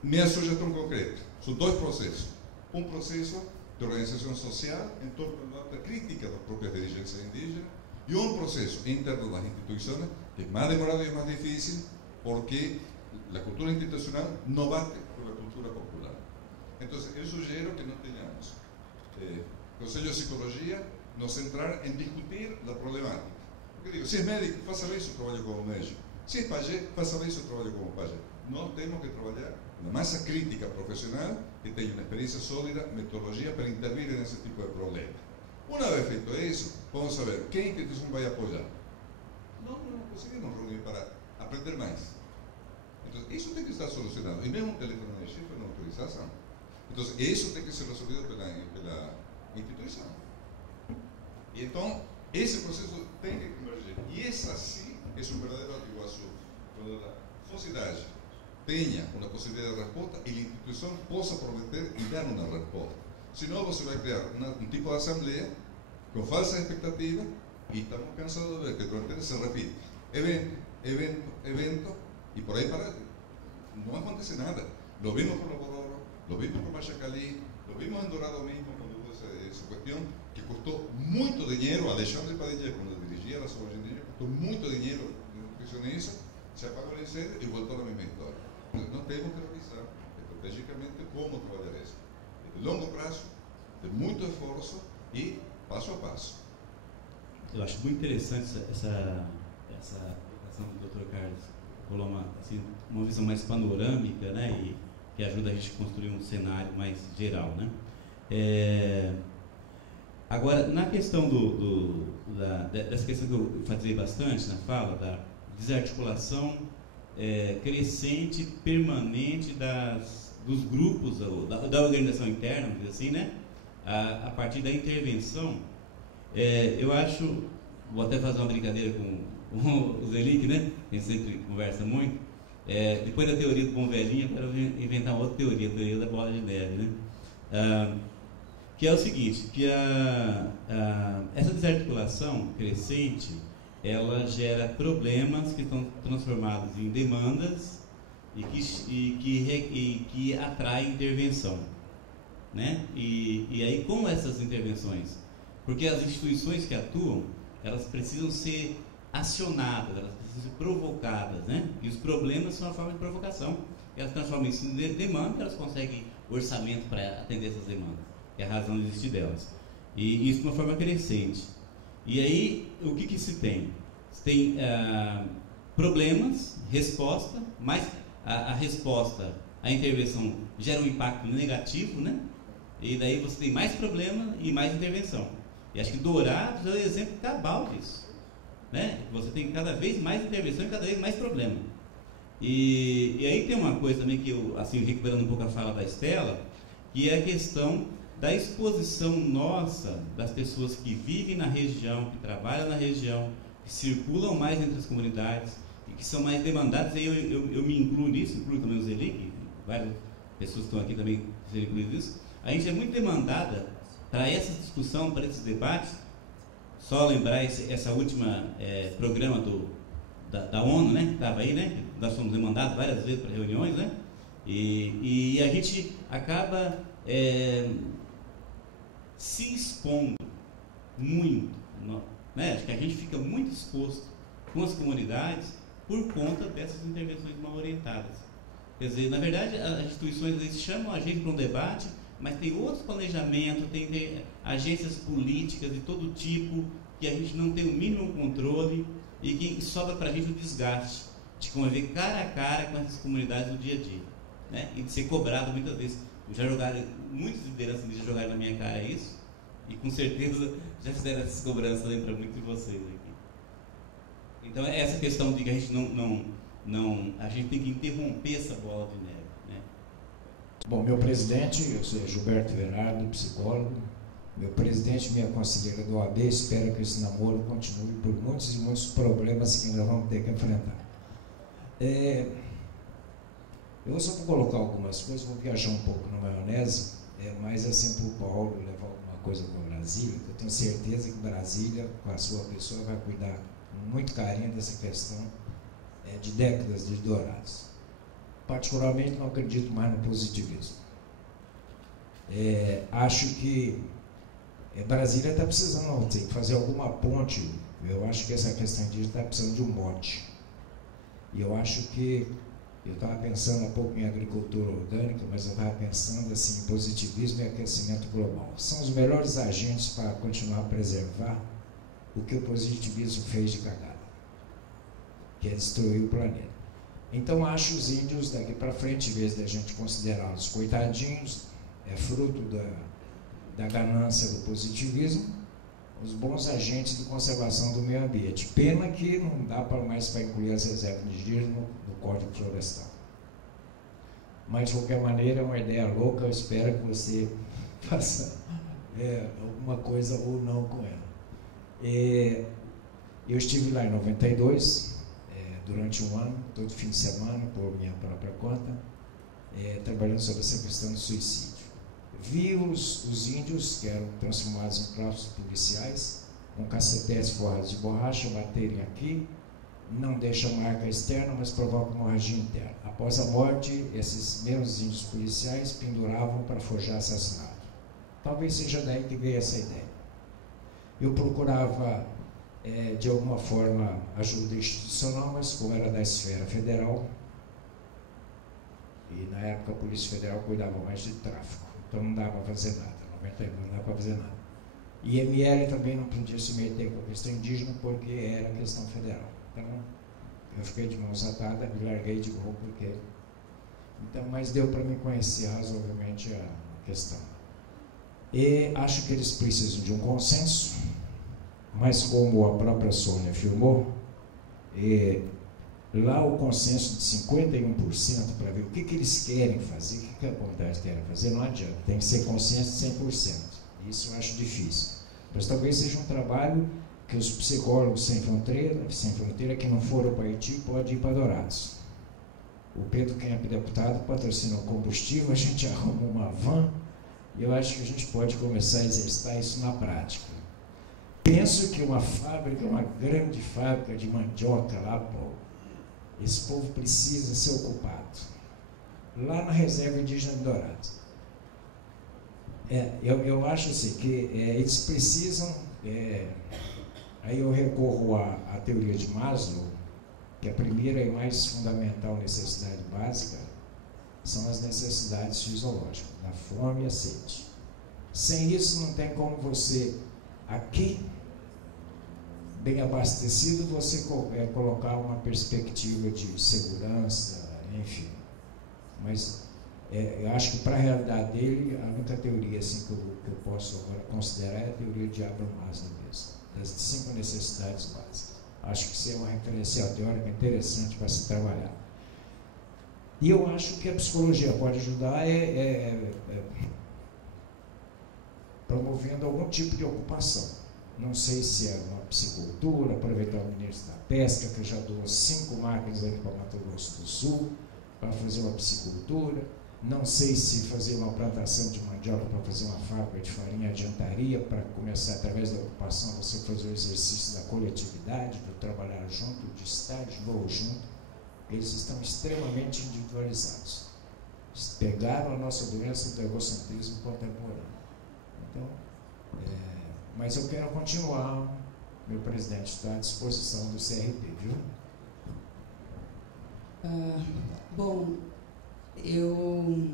minha sugestão concreta são dois processos. Um processo de organização social em torno da crítica das próprias dirigências indígenas e um processo interno das instituições que é mais demorado e mais difícil porque a cultura institucional não bate com a cultura popular. Então, eu sugiro que não tenhamos Conselho de Psicologia nos centrar em discutir a problemática. Porque digo, se é médico, faça bem seu trabalho como médico. Se é pajé, faça bem seu trabalho como pajé. Nós temos que trabalhar na massa crítica profissional que tenha uma experiência sólida, metodologia para intervir nesse tipo de problema. Uma vez feito isso, vamos saber que instituição vai apoiar. Não conseguimos reunir para aprender mais. Então, isso tem que estar solucionado. E mesmo um telefone de chifre não autorização. Então, isso tem que ser resolvido pela instituição. E então, esse processo tem que convergir. E esse, assim, é um verdadeiro iguaçu. Quando a sociedade tenha uma possibilidade de resposta e a instituição possa prometer e dar uma resposta. Senão, você vai criar um tipo de assembleia com falsa expectativa e estamos cansados de ver que durante se repite evento e por aí para não acontece nada. Lo vimos con Lobodoro, lo vimos con Machacalí, lo vimos en Dorado mismo cuando hubo esa cuestión que costó mucho dinero. Alexandre Padilla, cuando dirigía la Soberania Indígena, costó mucho dinero en eso, se apagó el incendio y volvió a la misma historia. Entonces, no tenemos que revisar estratégicamente cómo trabajar eso. De longo prazo, de muito esforço e passo a passo. Eu acho muito interessante essa aplicação do Dr. Carlos Coloma, assim, uma visão mais panorâmica, né, e que ajuda a gente a construir um cenário mais geral, né. Agora, na questão dessa questão que eu fazia bastante na fala, da desarticulação crescente, permanente dos grupos, da organização interna, vamos dizer assim, né, a partir da intervenção, eu acho, vou até fazer uma brincadeira com o Zelic, né, a gente sempre conversa muito, depois da teoria do bom velhinho, eu quero inventar uma outra teoria, a teoria da bola de neve, né, que é o seguinte, que essa desarticulação crescente, ela gera problemas que estão transformados em demandas e que atraem intervenção, né? E aí, como essas intervenções? Porque as instituições que atuam, elas precisam ser acionadas, elas precisam ser provocadas, né? E os problemas são uma forma de provocação. Elas transformam isso em demanda, elas conseguem orçamento para atender essas demandas, que é a razão de existir delas. E isso de uma forma crescente. E aí, o que se tem? Se tem problemas, resposta, mas a resposta, a intervenção gera um impacto negativo, né? E daí você tem mais problema e mais intervenção. E acho que Dourados é o exemplo cabal disso, né? Você tem cada vez mais intervenção e cada vez mais problema. E aí tem uma coisa também que eu, assim, recuperando um pouco a fala da Estela, que é a questão da exposição nossa, das pessoas que vivem na região, que trabalham na região, que circulam mais entre as comunidades e que são mais demandadas. Aí eu me incluo nisso, incluo também o Zeli, que várias pessoas estão aqui também incluídas nisso. A gente é muito demandada para essa discussão, para esses debates. Só lembrar essa última programa da ONU, né, que estava aí, né? Nós fomos demandados várias vezes para reuniões, né? E a gente acaba se expondo muito, né? Acho que a gente fica muito exposto com as comunidades por conta dessas intervenções mal orientadas. Quer dizer, na verdade, as instituições às vezes chamam a gente para um debate, mas tem outros planejamentos, tem agências políticas de todo tipo que a gente não tem o mínimo controle e que sobra para a gente o desgaste de conviver cara a cara com essas comunidades no dia a dia, né? E de ser cobrado muitas vezes. Já jogaram, muitas lideranças já jogaram na minha cara isso, e com certeza já fizeram essas cobranças também para muitos de vocês aqui. Então é essa questão de que a gente a gente tem que interromper essa bola de neve, né? Bom, meu presidente, eu sou Gilberto Verardo, psicólogo. Meu presidente e minha conselheira do OAB, espero que esse namoro continue por muitos e muitos problemas que nós vamos ter que enfrentar. Eu só vou colocar algumas coisas, vou viajar um pouco na maionese, mas assim para o Paulo levar alguma coisa para Brasília, que eu tenho certeza que Brasília, com a sua pessoa, vai cuidar com muito carinho dessa questão de décadas de Dourados. Particularmente não acredito mais no positivismo. Acho que Brasília está precisando, tem que fazer alguma ponte. Eu acho que essa questão indígena está precisando de um mote. E eu acho que, eu estava pensando há pouco em agricultura orgânica, mas eu estava pensando assim, em positivismo e aquecimento global. São os melhores agentes para continuar a preservar o que o positivismo fez de cagada, que é destruir o planeta. Então acho os índios daqui para frente, em vez de a gente considerá-los coitadinhos, fruto da ganância do positivismo, os bons agentes de conservação do meio ambiente. Pena que não dá mais para incluir as reservas indígenas no Código Florestal. Mas, de qualquer maneira, é uma ideia louca, eu espero que você faça alguma coisa ou não com ela. Eu estive lá em 92, durante um ano, todo fim de semana, por minha própria conta, trabalhando sobre essa questão do suicídio. Vi os índios, que eram transformados em claustros policiais, com cacetetes forrados de borracha, baterem aqui, não deixam marca externa, mas provocam hemorragia interna. Após a morte, esses mesmos índios policiais penduravam para forjar assassinato. Talvez seja daí que veio essa ideia. Eu procurava, de alguma forma, ajuda institucional, mas como era da esfera federal, e na época a Polícia Federal cuidava mais de tráfico, então não dava para fazer nada, 91 não dava para fazer nada. E ML também não podia se meter com a questão indígena porque era questão federal. Então eu fiquei de mãos atadas, me larguei de novo porque... Então, mas deu para me conhecer razoavelmente a questão. E acho que eles precisam de um consenso, mas como a própria Sônia afirmou, lá o consenso de 51% para ver o que eles querem fazer, o que a comunidade quer fazer, não adianta, tem que ser consenso de 100%. Isso eu acho difícil. Mas talvez seja um trabalho que os psicólogos sem fronteira que não foram para Haiti, pode ir para Dourados. O Pedro Kemp, deputado, patrocina o combustível, a gente arruma uma van, e eu acho que a gente pode começar a exercitar isso na prática. Penso que uma grande fábrica de mandioca lá, Paulo, esse povo precisa ser ocupado. Lá na reserva indígena de Dourados. Eu acho assim, que eles precisam... aí eu recorro à teoria de Maslow, que a primeira e mais fundamental necessidade básica são as necessidades fisiológicas, da fome e a sede. Sem isso não tem como você, aqui, bem abastecido, você colocar uma perspectiva de segurança, enfim. Mas eu acho que para a realidade dele, a única teoria assim, que eu posso agora considerar é a teoria de Abraham Maslow mesmo, das 5 necessidades básicas. Acho que isso é uma referencial teórica interessante para se trabalhar. E eu acho que a psicologia pode ajudar promovendo algum tipo de ocupação. Não sei se é uma piscicultura, aproveitar o ministro da pesca, que já doou 5 máquinas aí para Mato Grosso do Sul, para fazer uma piscicultura. Não sei se fazer uma plantação de mandioca para fazer uma fábrica de farinha adiantaria, para começar, através da ocupação, você fazer o exercício da coletividade, do trabalhar junto, de estar de novo junto. Eles estão extremamente individualizados. Pegaram a nossa doença do egocentrismo contemporâneo. Então, mas eu quero continuar, meu presidente está à disposição do CRP, viu? Bom, eu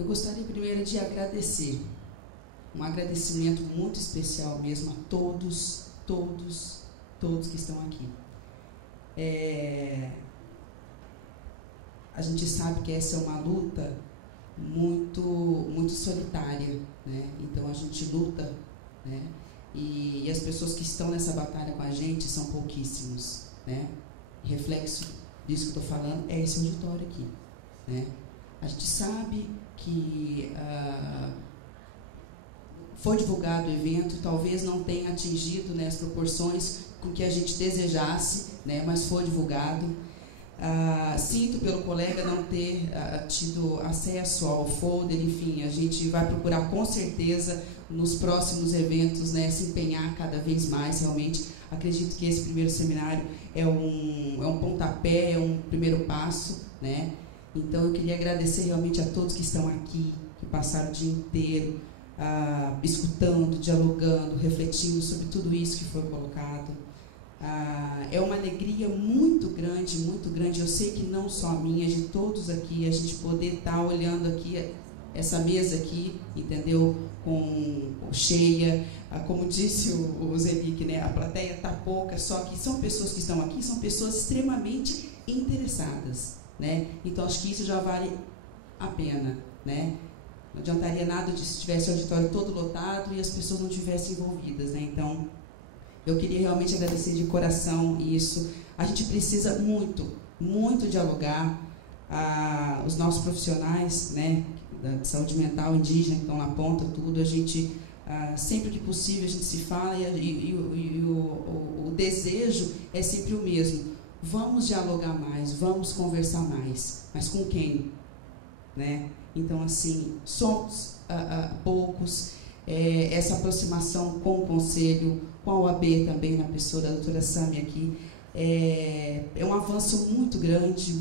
gostaria primeiro de agradecer, um agradecimento muito especial mesmo a todos que estão aqui. A gente sabe que essa é uma luta muito solitária, né? Então a gente luta, né? E as pessoas que estão nessa batalha com a gente são pouquíssimos, né? Reflexo disso que eu estou falando é esse auditório aqui, né? A gente sabe que foi divulgado o evento, talvez não tenha atingido, né, as proporções com que a gente desejasse, né, mas foi divulgado. Sinto pelo colega não ter tido acesso ao folder, enfim, a gente vai procurar com certeza nos próximos eventos, né, se empenhar cada vez mais. Realmente acredito que esse primeiro seminário é um pontapé, é um primeiro passo, né? Então eu queria agradecer realmente a todos que estão aqui, que passaram o dia inteiro escutando, dialogando, refletindo sobre tudo isso que foi colocado. É uma alegria muito grande, eu sei que não só a minha, de todos aqui, a gente poder estar olhando aqui, essa mesa aqui, entendeu, com cheia, como disse o Zelic, né, a plateia está pouca, só que são pessoas que estão aqui, são pessoas extremamente interessadas, né, então acho que isso já vale a pena, né. Não adiantaria nada se tivesse o auditório todo lotado e as pessoas não estivessem envolvidas, né, então eu queria realmente agradecer de coração isso. A gente precisa muito dialogar. Os nossos profissionais, né, da saúde mental indígena, que estão na ponta, tudo, a gente, sempre que possível, a gente se fala e o desejo é sempre o mesmo. Vamos dialogar mais, vamos conversar mais. Mas com quem? Né? Então, assim, somos poucos. Essa aproximação com o Conselho, com a OAB também, na pessoa da doutora Sami aqui, é um avanço muito grande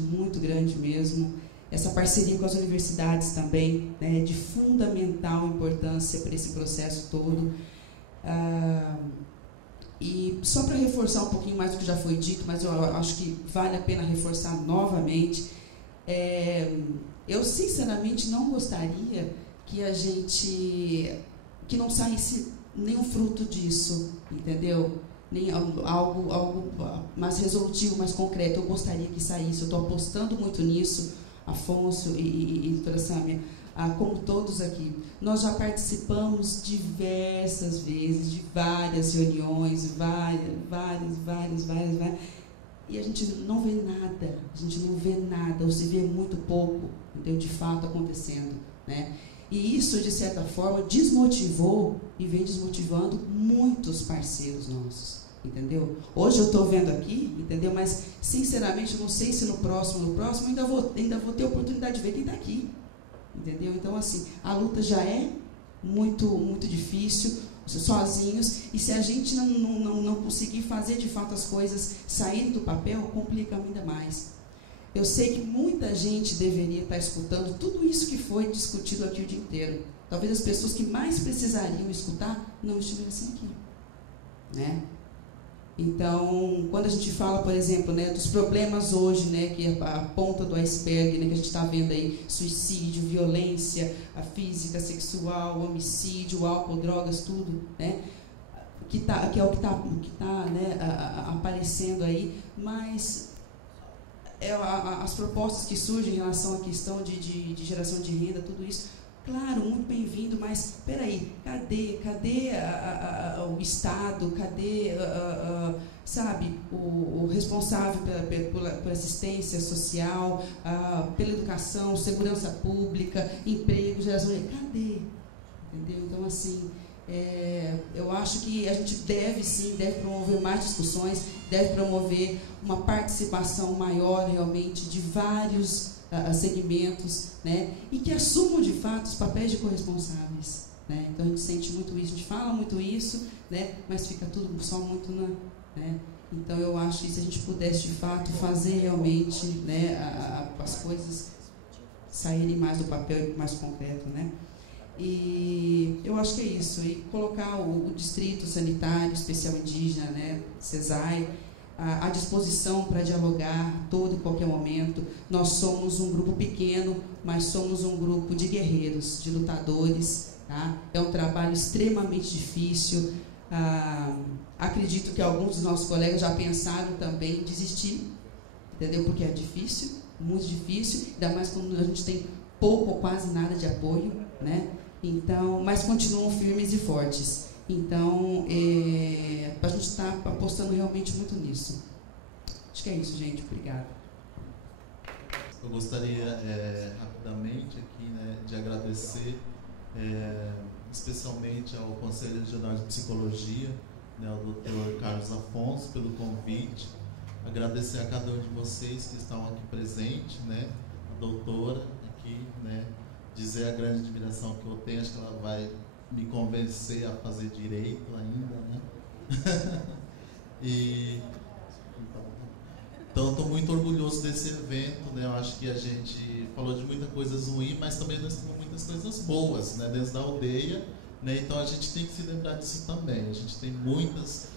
mesmo. Essa parceria com as universidades também, né, de fundamental importância para esse processo todo. E só para reforçar um pouquinho mais do que já foi dito, mas eu acho que vale a pena reforçar novamente, eu sinceramente não gostaria que a gente... que não saísse nenhum fruto disso, entendeu? Nem algo mais resolutivo, mais concreto. Eu gostaria que saísse, eu estou apostando muito nisso, Afonso e doutora Sâmia, como todos aqui. Nós já participamos diversas vezes de várias reuniões, várias, e a gente não vê nada, ou se vê muito pouco, entendeu? De fato acontecendo, né? E isso, de certa forma, desmotivou e vem desmotivando muitos parceiros nossos, entendeu? Hoje eu estou vendo aqui, entendeu? Mas, sinceramente, eu não sei se no próximo ainda vou ter a oportunidade de ver quem está aqui, entendeu? Então, assim, a luta já é muito difícil, sozinhos, e se a gente não conseguir fazer, de fato, as coisas saírem do papel, complica ainda mais. Eu sei que muita gente deveria estar escutando tudo isso que foi discutido aqui o dia inteiro. Talvez as pessoas que mais precisariam escutar não estivessem aqui, né? Então, quando a gente fala, por exemplo, né, dos problemas hoje, né, que é a ponta do iceberg, né, que a gente está vendo aí, suicídio, violência, a física, sexual, homicídio, álcool, drogas, tudo, né, que é o que tá, né, aparecendo aí, mas as propostas que surgem em relação à questão de geração de renda, tudo isso, claro, muito bem-vindo, mas espera aí, cadê o Estado, cadê, sabe, o responsável pela assistência social, pela educação, segurança pública, emprego, geração de renda, cadê? Entendeu? Então, assim, eu acho que a gente deve promover mais discussões, deve promover uma participação maior realmente de vários segmentos, né, e que assumam de fato os papéis de corresponsáveis, né? Então a gente sente muito isso, a gente fala muito isso, né, mas fica tudo só muito né? Então eu acho que se a gente pudesse de fato fazer realmente, né, as coisas saírem mais do papel, mais concreto, né? E eu acho que é isso, e colocar o Distrito Sanitário Especial Indígena, né, CESAI, à disposição para dialogar a todo e qualquer momento. Nós somos um grupo pequeno, mas somos um grupo de guerreiros, de lutadores, tá? É um trabalho extremamente difícil. Acredito que alguns dos nossos colegas já pensaram também em desistir, entendeu? Porque é difícil, muito difícil, ainda mais quando a gente tem pouco ou quase nada de apoio, né? Então, mas continuam firmes e fortes. Então, a gente está apostando realmente muito nisso. Acho que é isso, gente. Obrigada. Eu gostaria rapidamente aqui, né, de agradecer especialmente ao Conselho Regional de Psicologia, né, ao Dr. Carlos Afonso, pelo convite. Agradecer a cada um de vocês que estão aqui presentes, né, a doutora aqui, né, dizer a grande admiração que eu tenho, acho que ela vai me convencer a fazer direito ainda, né? Então, estou muito orgulhoso desse evento, né? Eu acho que a gente falou de muitas coisas ruins, mas também nós temos muitas coisas boas, né? Dentro da aldeia, né? Então a gente tem que se lembrar disso também. A gente tem muitas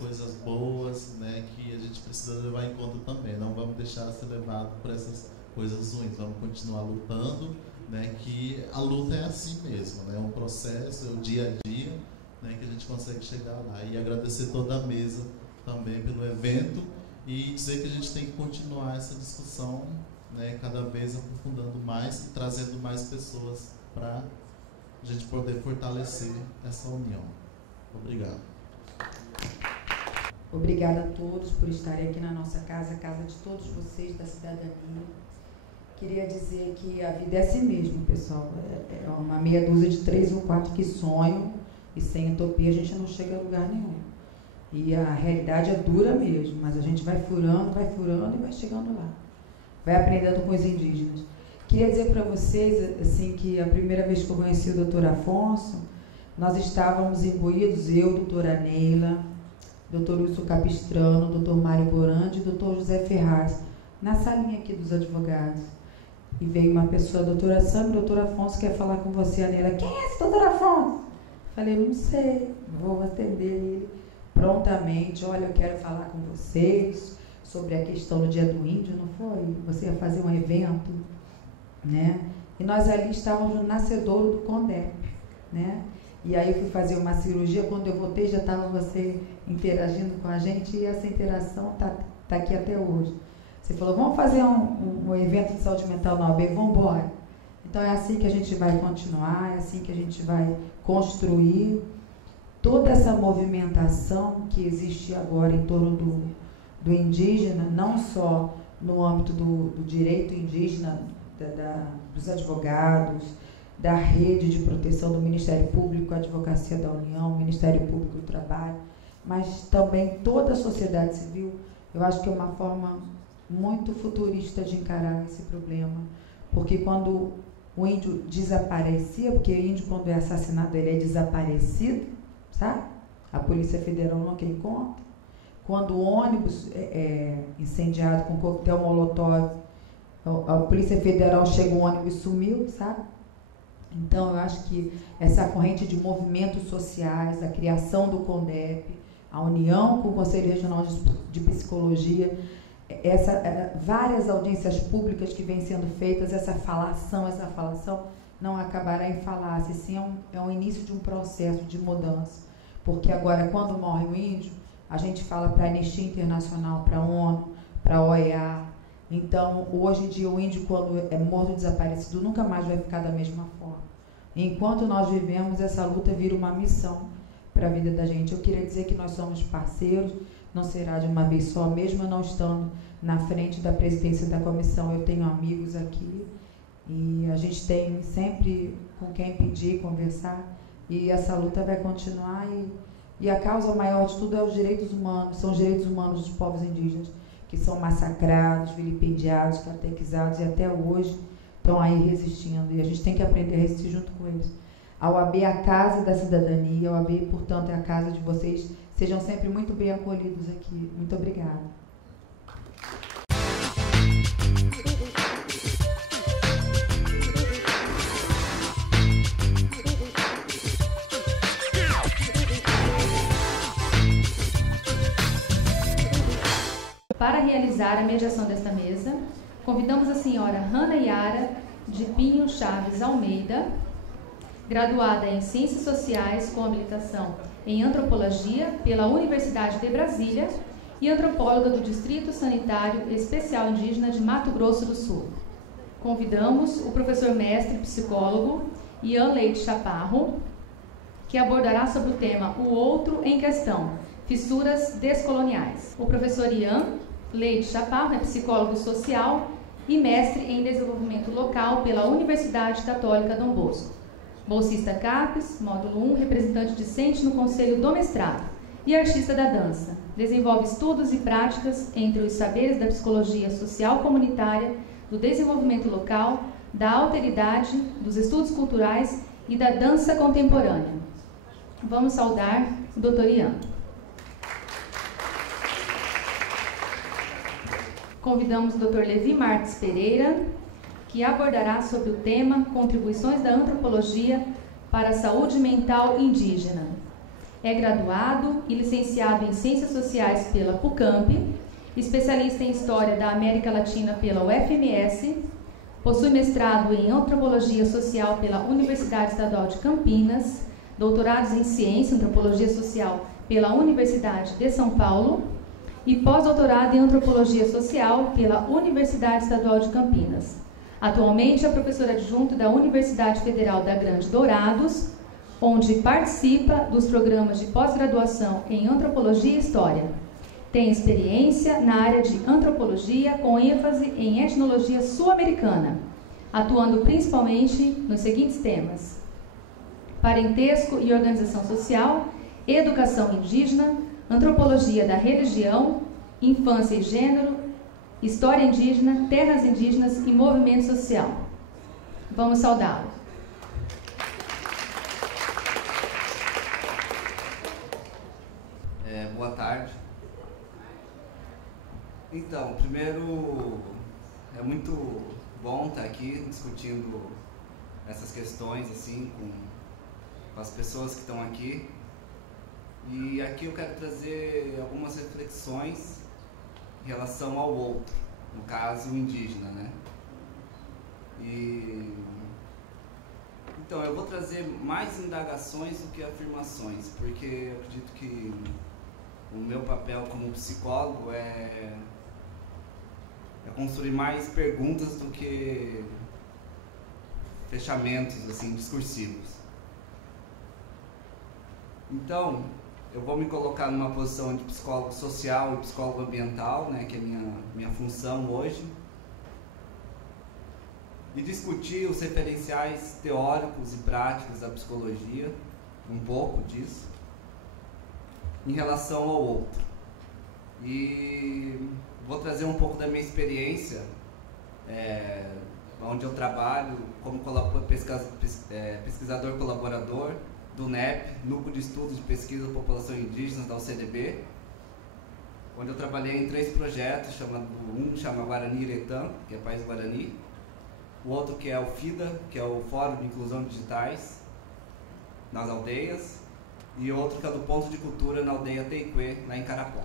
coisas boas, né? Que a gente precisa levar em conta também. Não vamos deixar ser levado por essas coisas ruins. Vamos continuar lutando. Né, que a luta é assim mesmo, né, é um processo, é o dia a dia, né, que a gente consegue chegar lá. E agradecer toda a mesa também pelo evento e dizer que a gente tem que continuar essa discussão, né, cada vez aprofundando mais e trazendo mais pessoas para a gente poder fortalecer essa união. Obrigado. Obrigada a todos por estarem aqui na nossa casa, a casa de todos vocês da cidadania. Queria dizer que a vida é assim mesmo, pessoal. É uma meia dúzia de 3 ou 4 que sonham, e sem utopia a gente não chega a lugar nenhum. E a realidade é dura mesmo, mas a gente vai furando e vai chegando lá. Vai aprendendo com os indígenas. Queria dizer para vocês, assim, que a primeira vez que eu conheci o Dr. Afonso, nós estávamos imbuídos, eu, doutora Neila, Dr. Lúcio Capistrano, Dr. Mário Borandi e Dr. José Ferraz, na salinha aqui dos advogados. E veio uma pessoa, a doutora Sam, o doutor Afonso quer falar com você, a Neila. Quem é esse doutor Afonso? Falei, não sei, vou atender ele prontamente. Olha, eu quero falar com vocês sobre a questão do Dia do Índio, não foi? Você ia fazer um evento, né? E nós ali estávamos no nascedouro do CONDEP, né? E aí eu fui fazer uma cirurgia, quando eu voltei já estava você interagindo com a gente e essa interação tá aqui até hoje. Você falou, vamos fazer um evento de saúde mental na OAB, vamos embora. Então é assim que a gente vai continuar, é assim que a gente vai construir toda essa movimentação que existe agora em torno do indígena, não só no âmbito do direito indígena, dos advogados, da rede de proteção do Ministério Público, a Advocacia da União, Ministério Público do Trabalho, mas também toda a sociedade civil. Eu acho que é uma forma muito futurista de encarar esse problema, porque quando o índio desaparecia, porque o índio, quando é assassinado, ele é desaparecido, sabe? A Polícia Federal não quer conta. Quando o ônibus é incendiado com coquetel molotov, a Polícia Federal chega, o ônibus sumiu, sabe? Então, eu acho que essa corrente de movimentos sociais, a criação do CONDEP, a união com o Conselho Regional de Psicologia, várias audiências públicas que vêm sendo feitas, essa falação não acabará em falácia, sim, é um início de um processo de mudança. Porque agora, quando morre o índio, a gente fala para a Anistia Internacional, para a ONU, para a OEA, Então, hoje em dia, o índio, quando é morto, desaparecido, nunca mais vai ficar da mesma forma. Enquanto nós vivemos, essa luta vira uma missão para a vida da gente. Eu queria dizer que nós somos parceiros, não será de uma vez só, mesmo eu não estando na frente da presidência da comissão, eu tenho amigos aqui, e a gente tem sempre com quem pedir, conversar, e essa luta vai continuar, e a causa maior de tudo é os direitos humanos, são os direitos humanos dos povos indígenas, que são massacrados, vilipendiados, catequizados, e até hoje estão aí resistindo, e a gente tem que aprender a resistir junto com eles. A OAB é a casa da cidadania, a OAB, portanto, é a casa de vocês. Sejam sempre muito bem acolhidos aqui. Muito obrigada. Para realizar a mediação desta mesa, convidamos a senhora Hanna Yara de Pinho Chaves Almeida, graduada em Ciências Sociais com habilitação em Antropologia pela Universidade de Brasília e antropóloga do Distrito Sanitário Especial Indígena de Mato Grosso do Sul. Convidamos o professor mestre psicólogo Ian Leite Chaparro, que abordará sobre o tema O Outro em Questão, Fissuras Descoloniais. O professor Ian Leite Chaparro é psicólogo social e mestre em desenvolvimento local pela Universidade Católica Dom Bosco. Bolsista CAPES, módulo 1, representante discente no Conselho do Mestrado e artista da dança. Desenvolve estudos e práticas entre os saberes da psicologia social comunitária, do desenvolvimento local, da alteridade, dos estudos culturais e da dança contemporânea. Vamos saudar o Dr. Ian. Convidamos o Dr. Levi Marques Pereira, que abordará sobre o tema Contribuições da Antropologia para a Saúde Mental Indígena. É graduado e licenciado em Ciências Sociais pela PUCAMP, especialista em História da América Latina pela UFMS, possui mestrado em Antropologia Social pela Universidade Estadual de Campinas, doutorados em Ciência e Antropologia Social pela Universidade de São Paulo e pós-doutorado em Antropologia Social pela Universidade Estadual de Campinas. Atualmente é professor adjunto da Universidade Federal da Grande Dourados, onde participa dos programas de pós-graduação em Antropologia e História. Tem experiência na área de Antropologia com ênfase em Etnologia Sul-Americana, atuando principalmente nos seguintes temas: parentesco e organização social, educação indígena, antropologia da religião, infância e gênero, história indígena, terras indígenas e movimento social. Vamos saudá-lo. Boa tarde. Então, primeiro, é muito bom estar aqui discutindo essas questões assim com as pessoas que estão aqui. E aqui eu quero trazer algumas reflexões em relação ao outro, no caso o indígena, né? Então, eu vou trazer mais indagações do que afirmações, porque eu acredito que o meu papel como psicólogo é construir mais perguntas do que fechamentos assim discursivos. Então, eu vou me colocar numa posição de psicólogo social e psicólogo ambiental, né, que é minha função hoje, e discutir os referenciais teóricos e práticos da psicologia, um pouco disso, em relação ao outro. E vou trazer um pouco da minha experiência, onde eu trabalho como pesquisador colaborador do NEP, Núcleo de Estudos de Pesquisa da População Indígena da UCDB, onde eu trabalhei em 3 projetos, um chama Guarani Iretã, que é País Guarani, o outro que é o FIDA, que é o Fórum de Inclusão Digitais nas aldeias, e outro que é do Ponto de Cultura na aldeia Teiquê, lá em Carapó.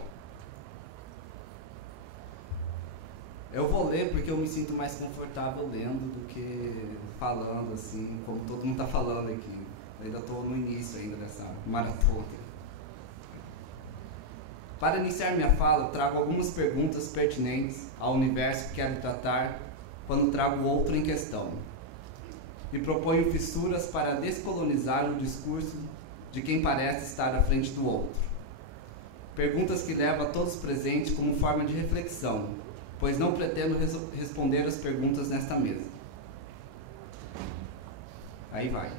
Eu vou ler porque eu me sinto mais confortável lendo do que falando, assim, como todo mundo está falando aqui. Eu ainda estou no início ainda dessa maratona. Para iniciar minha fala, eu trago algumas perguntas pertinentes ao universo que quero tratar quando trago o outro em questão. E proponho fissuras para descolonizar o discurso de quem parece estar à frente do outro. Perguntas que levam a todos presentes como forma de reflexão, pois não pretendo responder as perguntas nesta mesa. Aí vai.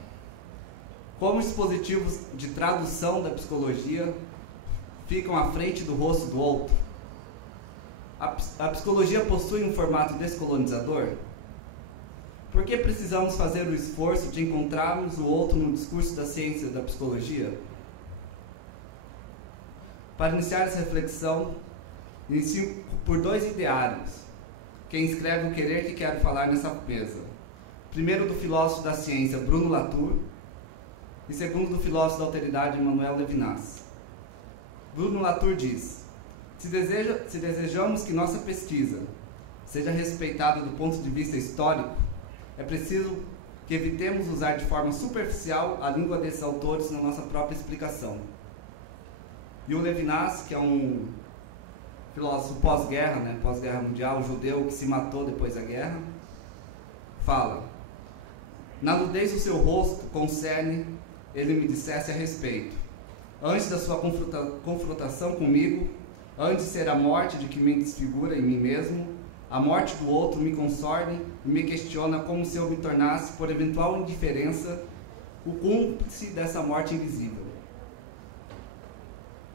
Como os dispositivos de tradução da psicologia ficam à frente do rosto do outro? A psicologia possui um formato descolonizador? Por que precisamos fazer o esforço de encontrarmos o outro no discurso da ciência da psicologia? Para iniciar essa reflexão, inicio por dois ideários. Quem escreve o querer que quero falar nessa mesa. Primeiro do filósofo da ciência Bruno Latour e segundo do filósofo da alteridade Emmanuel Levinas. Bruno Latour diz: se desejamos que nossa pesquisa seja respeitada do ponto de vista histórico, é preciso que evitemos usar de forma superficial a língua desses autores na nossa própria explicação. E o Levinas, que é um filósofo pós-guerra, né, pós-guerra mundial, judeu que se matou depois da guerra, fala: na nudez do seu rosto concerne ele me dissesse a respeito. Antes da sua confrontação comigo, antes de ser a morte de que me desfigura em mim mesmo, a morte do outro me consorde e me questiona como se eu me tornasse, por eventual indiferença, o cúmplice dessa morte invisível.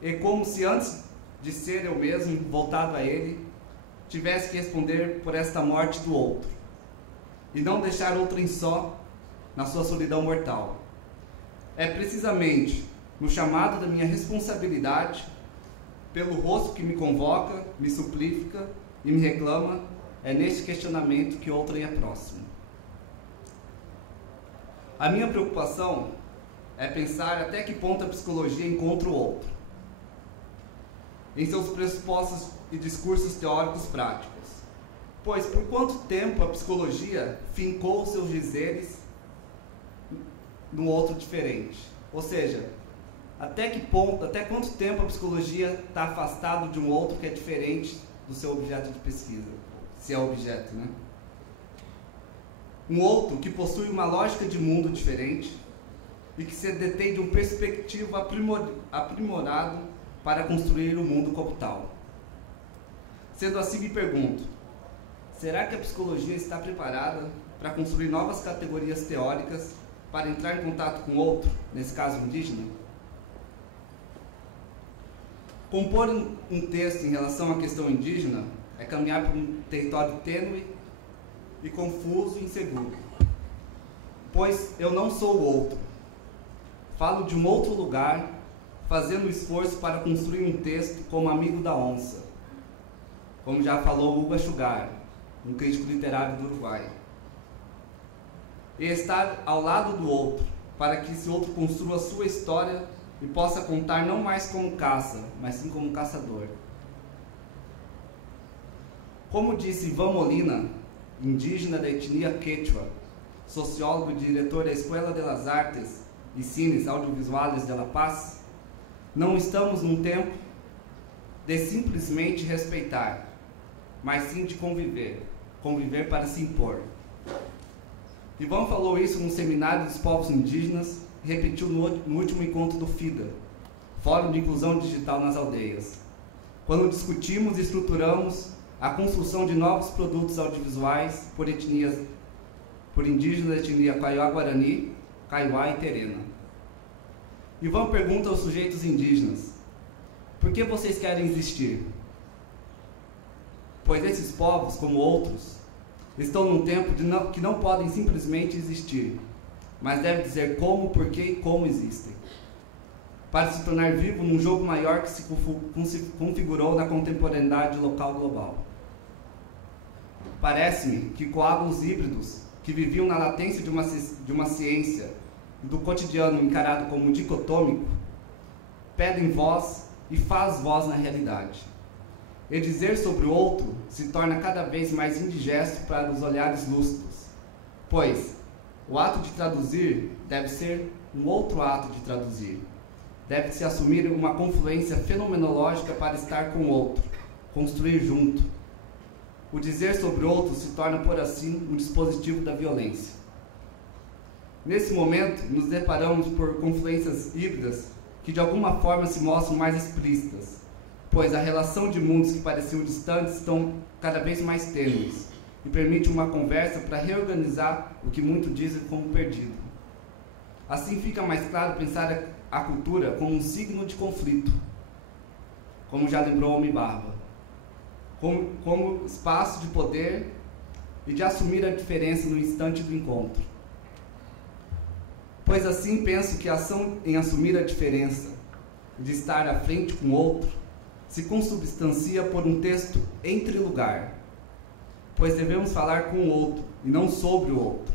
E como se antes de ser eu mesmo, voltado a ele, tivesse que responder por esta morte do outro, e não deixar outrem só na sua solidão mortal. É precisamente no chamado da minha responsabilidade, pelo rosto que me convoca, me suplica e me reclama, é neste questionamento que outrem é próximo. A minha preocupação é pensar até que ponto a psicologia encontra o outro, em seus pressupostos e discursos teóricos práticos. Pois por quanto tempo a psicologia fincou seus dizeres no outro diferente? Ou seja, até quanto tempo a psicologia está afastada de um outro que é diferente do seu objeto de pesquisa, se é objeto, né? Um outro que possui uma lógica de mundo diferente e que se detém de um perspectivo aprimorado para construir o mundo como tal. Sendo assim, me pergunto, será que a psicologia está preparada para construir novas categorias teóricas para entrar em contato com o outro, nesse caso indígena? Compor um texto em relação à questão indígena é caminhar por um território tênue e confuso e inseguro. Pois eu não sou o outro. Falo de um outro lugar, fazendo esforço para construir um texto como amigo da onça, como já falou Hugo Achugar, um crítico literário do Uruguai. E estar ao lado do outro, para que esse outro construa a sua história e possa contar não mais como caça, mas sim como caçador. Como disse Ivan Molina, indígena da etnia quechua, sociólogo e diretor da Escuela de las Artes e Cines Audiovisuales de La Paz, não estamos num tempo de simplesmente respeitar, mas sim de conviver para se impor. Ivan falou isso no Seminário dos Povos Indígenas e repetiu no último encontro do FIDA, Fórum de Inclusão Digital nas Aldeias, quando discutimos e estruturamos a construção de novos produtos audiovisuais por indígenas da etnia Kaiowá-Guarani, Kaiowá e Terena. Ivan pergunta aos sujeitos indígenas: por que vocês querem existir? Pois esses povos, como outros, estão num tempo que não podem simplesmente existir, mas devem dizer como, porquê e como existem, para se tornar vivo num jogo maior que se configurou na contemporaneidade local global. Parece-me que coágulos híbridos que viviam na latência de uma ciência do cotidiano encarado como dicotômico, pedem voz e faz voz na realidade. E dizer sobre o outro se torna cada vez mais indigesto para os olhares lúcidos, pois o ato de traduzir deve ser um outro ato de traduzir, deve-se assumir uma confluência fenomenológica para estar com o outro, construir junto. O dizer sobre o outro se torna, por assim, um dispositivo da violência. Nesse momento, nos deparamos por confluências híbridas que de alguma forma se mostram mais explícitas, pois a relação de mundos que pareciam distantes estão cada vez mais tênues e permite uma conversa para reorganizar o que muitos dizem como perdido. Assim fica mais claro pensar a cultura como um signo de conflito, como já lembrou Homem Barba, como espaço de poder e de assumir a diferença no instante do encontro. Pois assim penso que a ação em assumir a diferença, de estar à frente com o outro, se consubstancia por um texto entre lugar, pois devemos falar com o outro e não sobre o outro,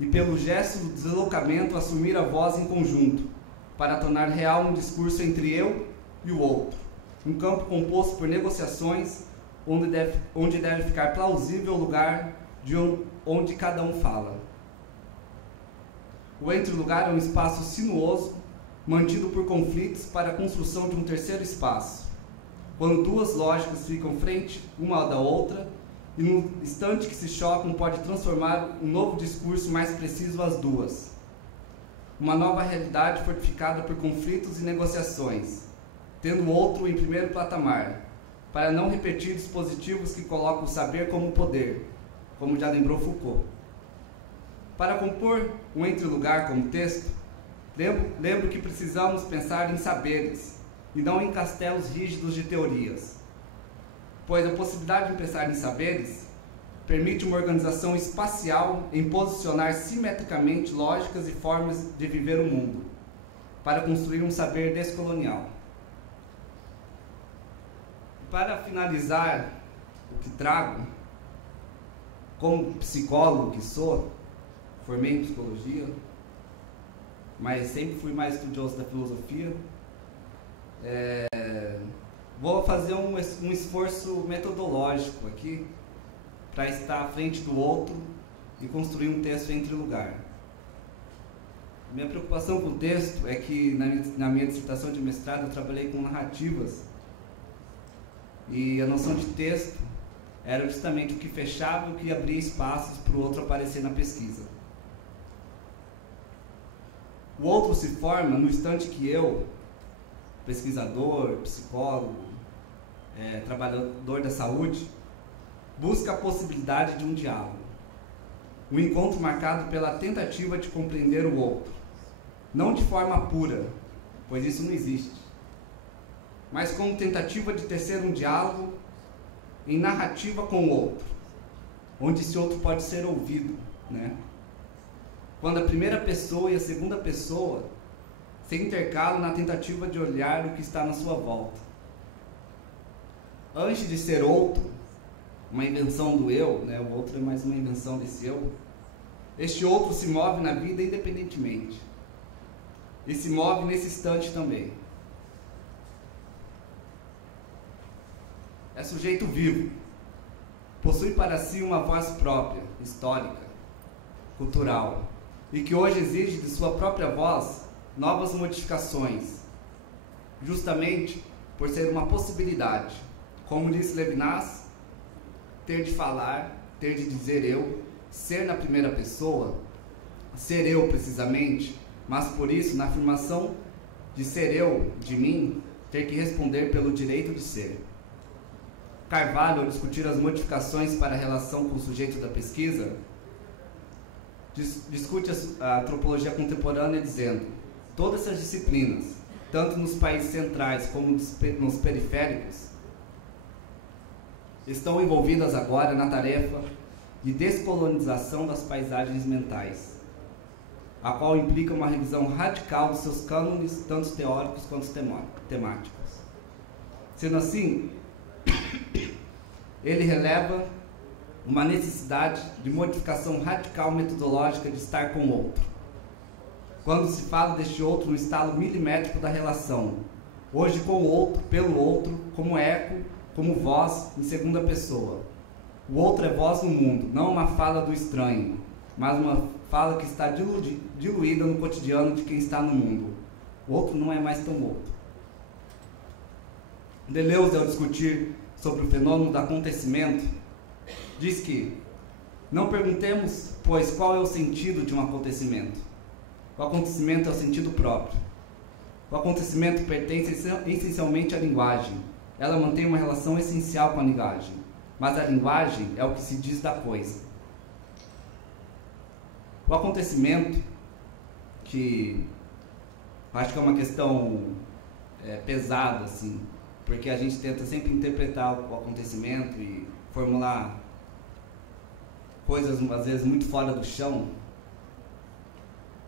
e pelo gesto do deslocamento assumir a voz em conjunto, para tornar real um discurso entre eu e o outro, um campo composto por negociações onde deve ficar plausível o lugar de onde cada um fala. O entre-lugar é um espaço sinuoso, mantido por conflitos para a construção de um terceiro espaço, quando duas lógicas ficam frente uma da outra, e no instante que se chocam pode transformar um novo discurso mais preciso às duas. Uma nova realidade fortificada por conflitos e negociações, tendo o outro em primeiro patamar, para não repetir dispositivos que colocam o saber como poder, como já lembrou Foucault. Para compor um entre-lugar como texto, lembro que precisamos pensar em saberes, e não em castelos rígidos de teorias, pois a possibilidade de pensar em saberes permite uma organização espacial em posicionar simetricamente lógicas e formas de viver o mundo, para construir um saber descolonial. Para finalizar o que trago, como psicólogo que sou, formei em psicologia, mas sempre fui mais estudioso da filosofia, vou fazer um esforço metodológico aqui para estar à frente do outro e construir um texto entre lugar. Minha preocupação com o texto é que na minha dissertação de mestrado eu trabalhei com narrativas e a noção de texto era justamente o que fechava e o que abria espaços para o outro aparecer na pesquisa. O outro se forma no instante que eu, pesquisador, psicólogo, trabalhador da saúde, busca a possibilidade de um diálogo. Um encontro marcado pela tentativa de compreender o outro, não de forma pura, pois isso não existe, mas como tentativa de tecer um diálogo em narrativa com o outro, onde esse outro pode ser ouvido, né? Quando a primeira pessoa e a segunda pessoa se intercalam na tentativa de olhar o que está na sua volta. Antes de ser outro, uma invenção do eu, né? O outro é mais uma invenção desse eu, este outro se move na vida independentemente, e se move nesse instante também. É sujeito vivo, possui para si uma voz própria, histórica, cultural, e que hoje exige de sua própria voz novas modificações, justamente por ser uma possibilidade. Como disse Levinas, ter de falar, ter de dizer eu, ser na primeira pessoa, ser eu precisamente, mas por isso, na afirmação de ser eu, de mim, ter que responder pelo direito de ser. Carvalho, ao discutir as modificações para a relação com o sujeito da pesquisa, discute a antropologia contemporânea dizendo: todas essas disciplinas, tanto nos países centrais como nos periféricos, estão envolvidas agora na tarefa de descolonização das paisagens mentais, a qual implica uma revisão radical dos seus cânones, tanto teóricos quanto temáticos. Sendo assim, ele releva uma necessidade de modificação radical metodológica de estar com o outro. Quando se fala deste outro no estalo milimétrico da relação, hoje com o outro, pelo outro, como eco, como voz em segunda pessoa. O outro é voz no mundo, não uma fala do estranho, mas uma fala que está diluída no cotidiano de quem está no mundo. O outro não é mais tão outro. Deleuze, ao discutir sobre o fenômeno do acontecimento, diz que não perguntemos, pois, qual é o sentido de um acontecimento. O acontecimento é o sentido próprio. O acontecimento pertence essencialmente à linguagem. Ela mantém uma relação essencial com a linguagem, mas a linguagem é o que se diz da coisa. O acontecimento, que acho que é uma questão pesada, assim, porque a gente tenta sempre interpretar o acontecimento e formular coisas, às vezes, muito fora do chão.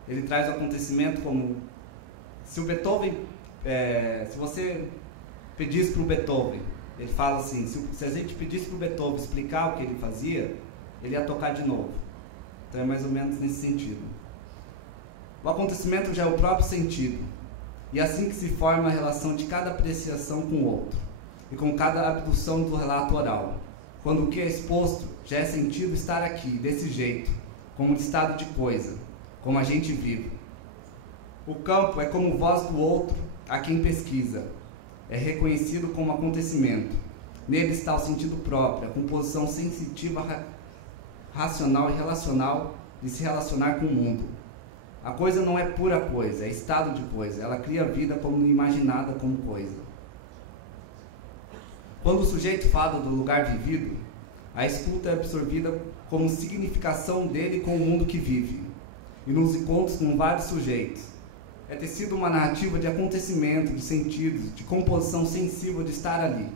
Ele traz o acontecimento como... Se o Beethoven... se você pedisse para o Beethoven, ele fala assim, se a gente pedisse para o Beethoven explicar o que ele fazia, ele ia tocar de novo. Então é mais ou menos nesse sentido. O acontecimento já é o próprio sentido. E é assim que se forma a relação de cada apreciação com o outro, e com cada abdução do relato oral. Quando o que é exposto já é sentido estar aqui, desse jeito, como estado de coisa, como a gente vive. O campo é como voz do outro a quem pesquisa. É reconhecido como acontecimento. Nele está o sentido próprio, a composição sensitiva, racional e relacional de se relacionar com o mundo. A coisa não é pura coisa, é estado de coisa. Ela cria vida como imaginada como coisa. Quando o sujeito fala do lugar vivido, a escuta é absorvida como significação dele com o mundo que vive. E nos encontros com vários sujeitos, é tecido uma narrativa de acontecimento, de sentidos, de composição sensível de estar ali,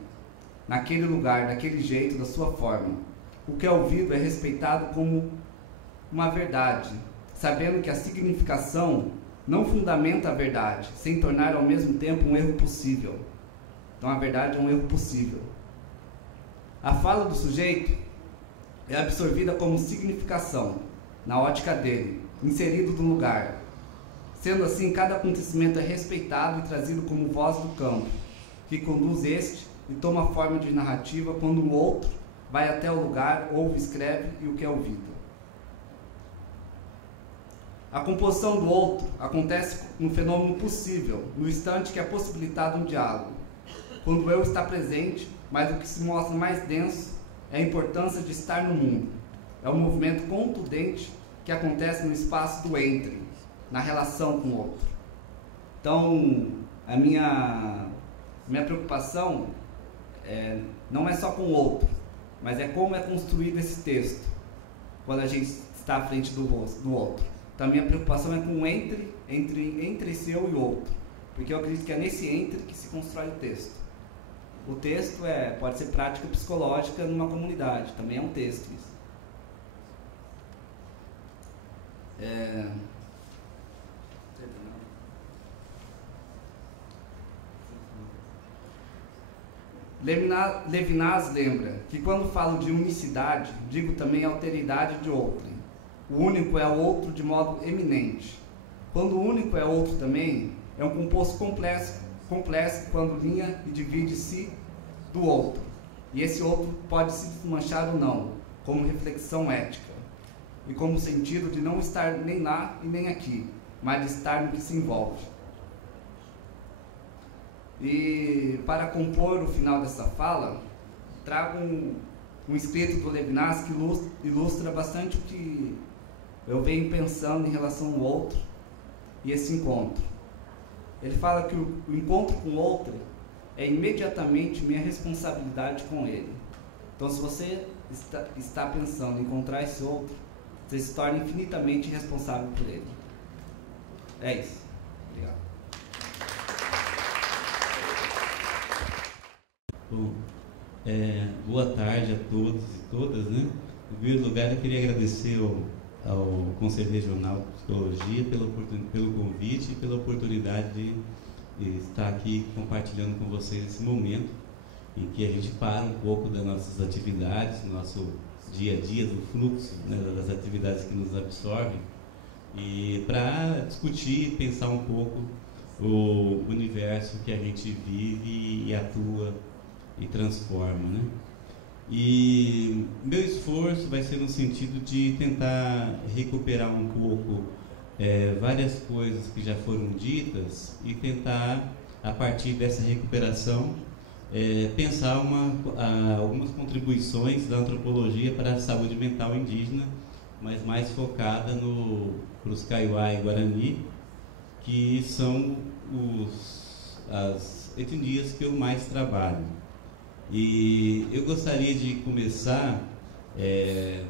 naquele lugar, daquele jeito, da sua forma. O que é ouvido é respeitado como uma verdade, sabendo que a significação não fundamenta a verdade, sem tornar ao mesmo tempo um erro possível. Então a verdade é um erro possível. A fala do sujeito é absorvida como significação, na ótica dele, inserido no lugar. Sendo assim, cada acontecimento é respeitado e trazido como voz do campo, que conduz este e toma forma de narrativa quando o outro vai até o lugar, ouve, escreve e o que é ouvido. A composição do outro acontece no fenômeno possível, no instante que é possibilitado um diálogo. Quando o eu está presente, mas o que se mostra mais denso é a importância de estar no mundo. É um movimento contundente que acontece no espaço do entre, na relação com o outro. Então, a minha preocupação não é só com o outro, mas é como é construído esse texto, quando a gente está à frente do outro. Então, a minha preocupação é com o entre seu e outro, porque eu acredito que é nesse entre que se constrói o texto. O texto pode ser prática psicológica numa comunidade, também é um texto isso. Levinas lembra que quando falo de unicidade, digo também alteridade de outrem. O único é o outro de modo eminente. Quando o único é outro também, é um composto complexo quando linha e divide-se do outro. E esse outro pode se desmanchar ou não, como reflexão ética, e como sentido de não estar nem lá e nem aqui, mas de estar no que se envolve. E para compor o final dessa fala, trago um escrito do Levinas que ilustra bastante o que eu venho pensando em relação ao outro e esse encontro. Ele fala que o encontro com o outro é imediatamente minha responsabilidade com ele. Então, se você está pensando em encontrar esse outro, você se torna infinitamente responsável por ele. É isso. Obrigado. Bom, boa tarde a todos e todas, né? Em primeiro lugar, eu queria agradecer ao Conselho Regional de Psicologia pelo convite e pela oportunidade de estar aqui compartilhando com vocês esse momento em que a gente para um pouco das nossas atividades, do nosso dia a dia, do fluxo, né, das atividades que nos absorvem, e para discutir e pensar um pouco o universo que a gente vive e atua e transforma, né? E meu esforço vai ser no sentido de tentar recuperar um pouco várias coisas que já foram ditas e tentar, a partir dessa recuperação, pensar algumas contribuições da antropologia para a saúde mental indígena, mas mais focada para os Kaiowá e Guarani, que são as etnias que eu mais trabalho. E eu gostaria de começar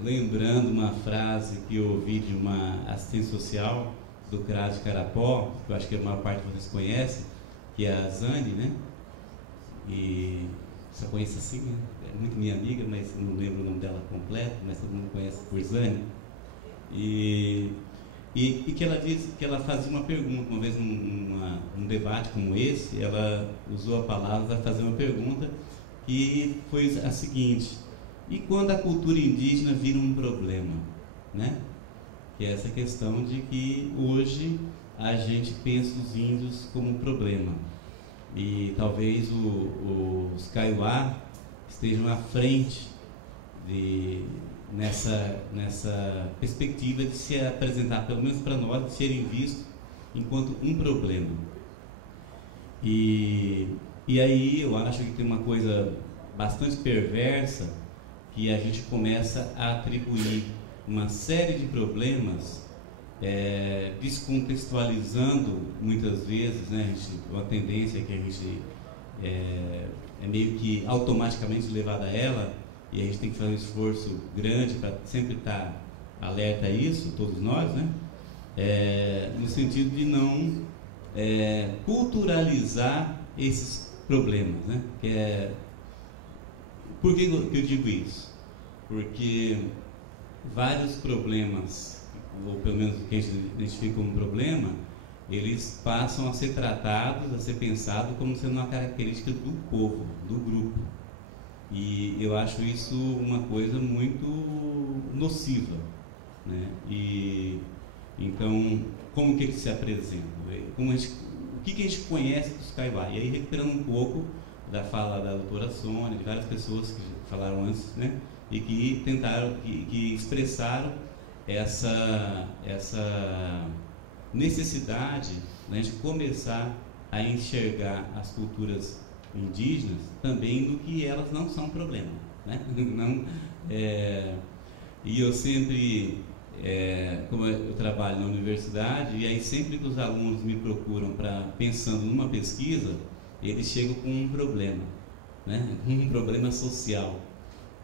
lembrando uma frase que eu ouvi de uma assistente social do CRAS de Carapó, que eu acho que a maior parte de vocês conhece, que é a Zane, né? E só conheço assim, né? É muito minha amiga, mas não lembro o nome dela completo, mas todo mundo conhece por Zane. E que ela disse que ela fazia uma pergunta, uma vez num debate como esse, ela usou a palavra para fazer uma pergunta, e foi a seguinte: e quando a cultura indígena vira um problema, né? Que é essa questão de que hoje a gente pensa os índios como um problema, e talvez os Kaiowá estejam à frente nessa perspectiva de se apresentar, pelo menos para nós, de serem vistos enquanto um problema. E aí eu acho que tem uma coisa bastante perversa, que a gente começa a atribuir uma série de problemas, descontextualizando muitas vezes, né? Uma tendência que a gente é meio que automaticamente levado a ela, e a gente tem que fazer um esforço grande para sempre estar alerta a isso, todos nós, né? No sentido de não culturalizar esses problemas, né? Por que eu digo isso? Porque vários problemas, ou pelo menos o que a gente identifica como problema, eles passam a ser tratados, a ser pensados como sendo uma característica do povo, do grupo. E eu acho isso uma coisa muito nociva, né? E então, como que eles se apresentam? O que a gente conhece dos Kaiowá? E aí, recuperando um pouco da fala da doutora Sônia, de várias pessoas que falaram antes, né? E que tentaram, que expressaram essa necessidade, né, de começar a enxergar as culturas indígenas também no que elas não são problema, né? E eu sempre, como eu trabalho na universidade, e aí sempre que os alunos me procuram pensando numa pesquisa, eles chegam com um problema, né? Um problema social.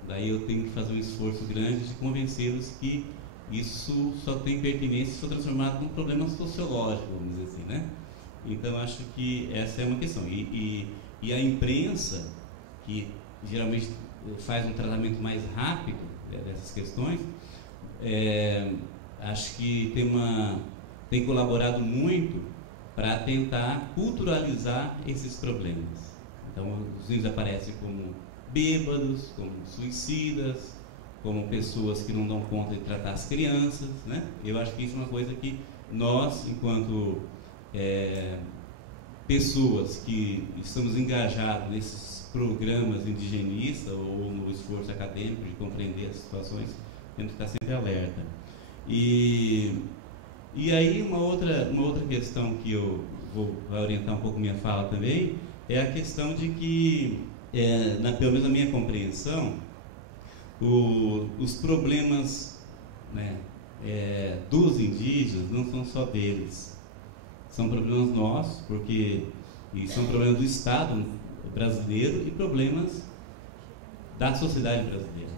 Daí eu tenho que fazer um esforço grande de convencê-los que isso só tem pertinência se for transformado num problema sociológico, vamos dizer assim, né? Então acho que essa é uma questão. E a imprensa, que geralmente faz um tratamento mais rápido dessas questões, acho que tem colaborado muito para tentar culturalizar esses problemas. Então os índios aparecem como bêbados, como suicidas, como pessoas que não dão conta de tratar as crianças, né? Eu acho que isso é uma coisa que nós, enquanto pessoas que estamos engajados nesses programas indigenistas ou no esforço acadêmico de compreender as situações, temos que estar sempre alerta. E aí uma outra questão que eu vou orientar um pouco minha fala também é a questão de que, pelo menos na minha compreensão, os problemas, né, dos indígenas não são só deles, são problemas nossos, e são problemas do Estado brasileiro e problemas da sociedade brasileira,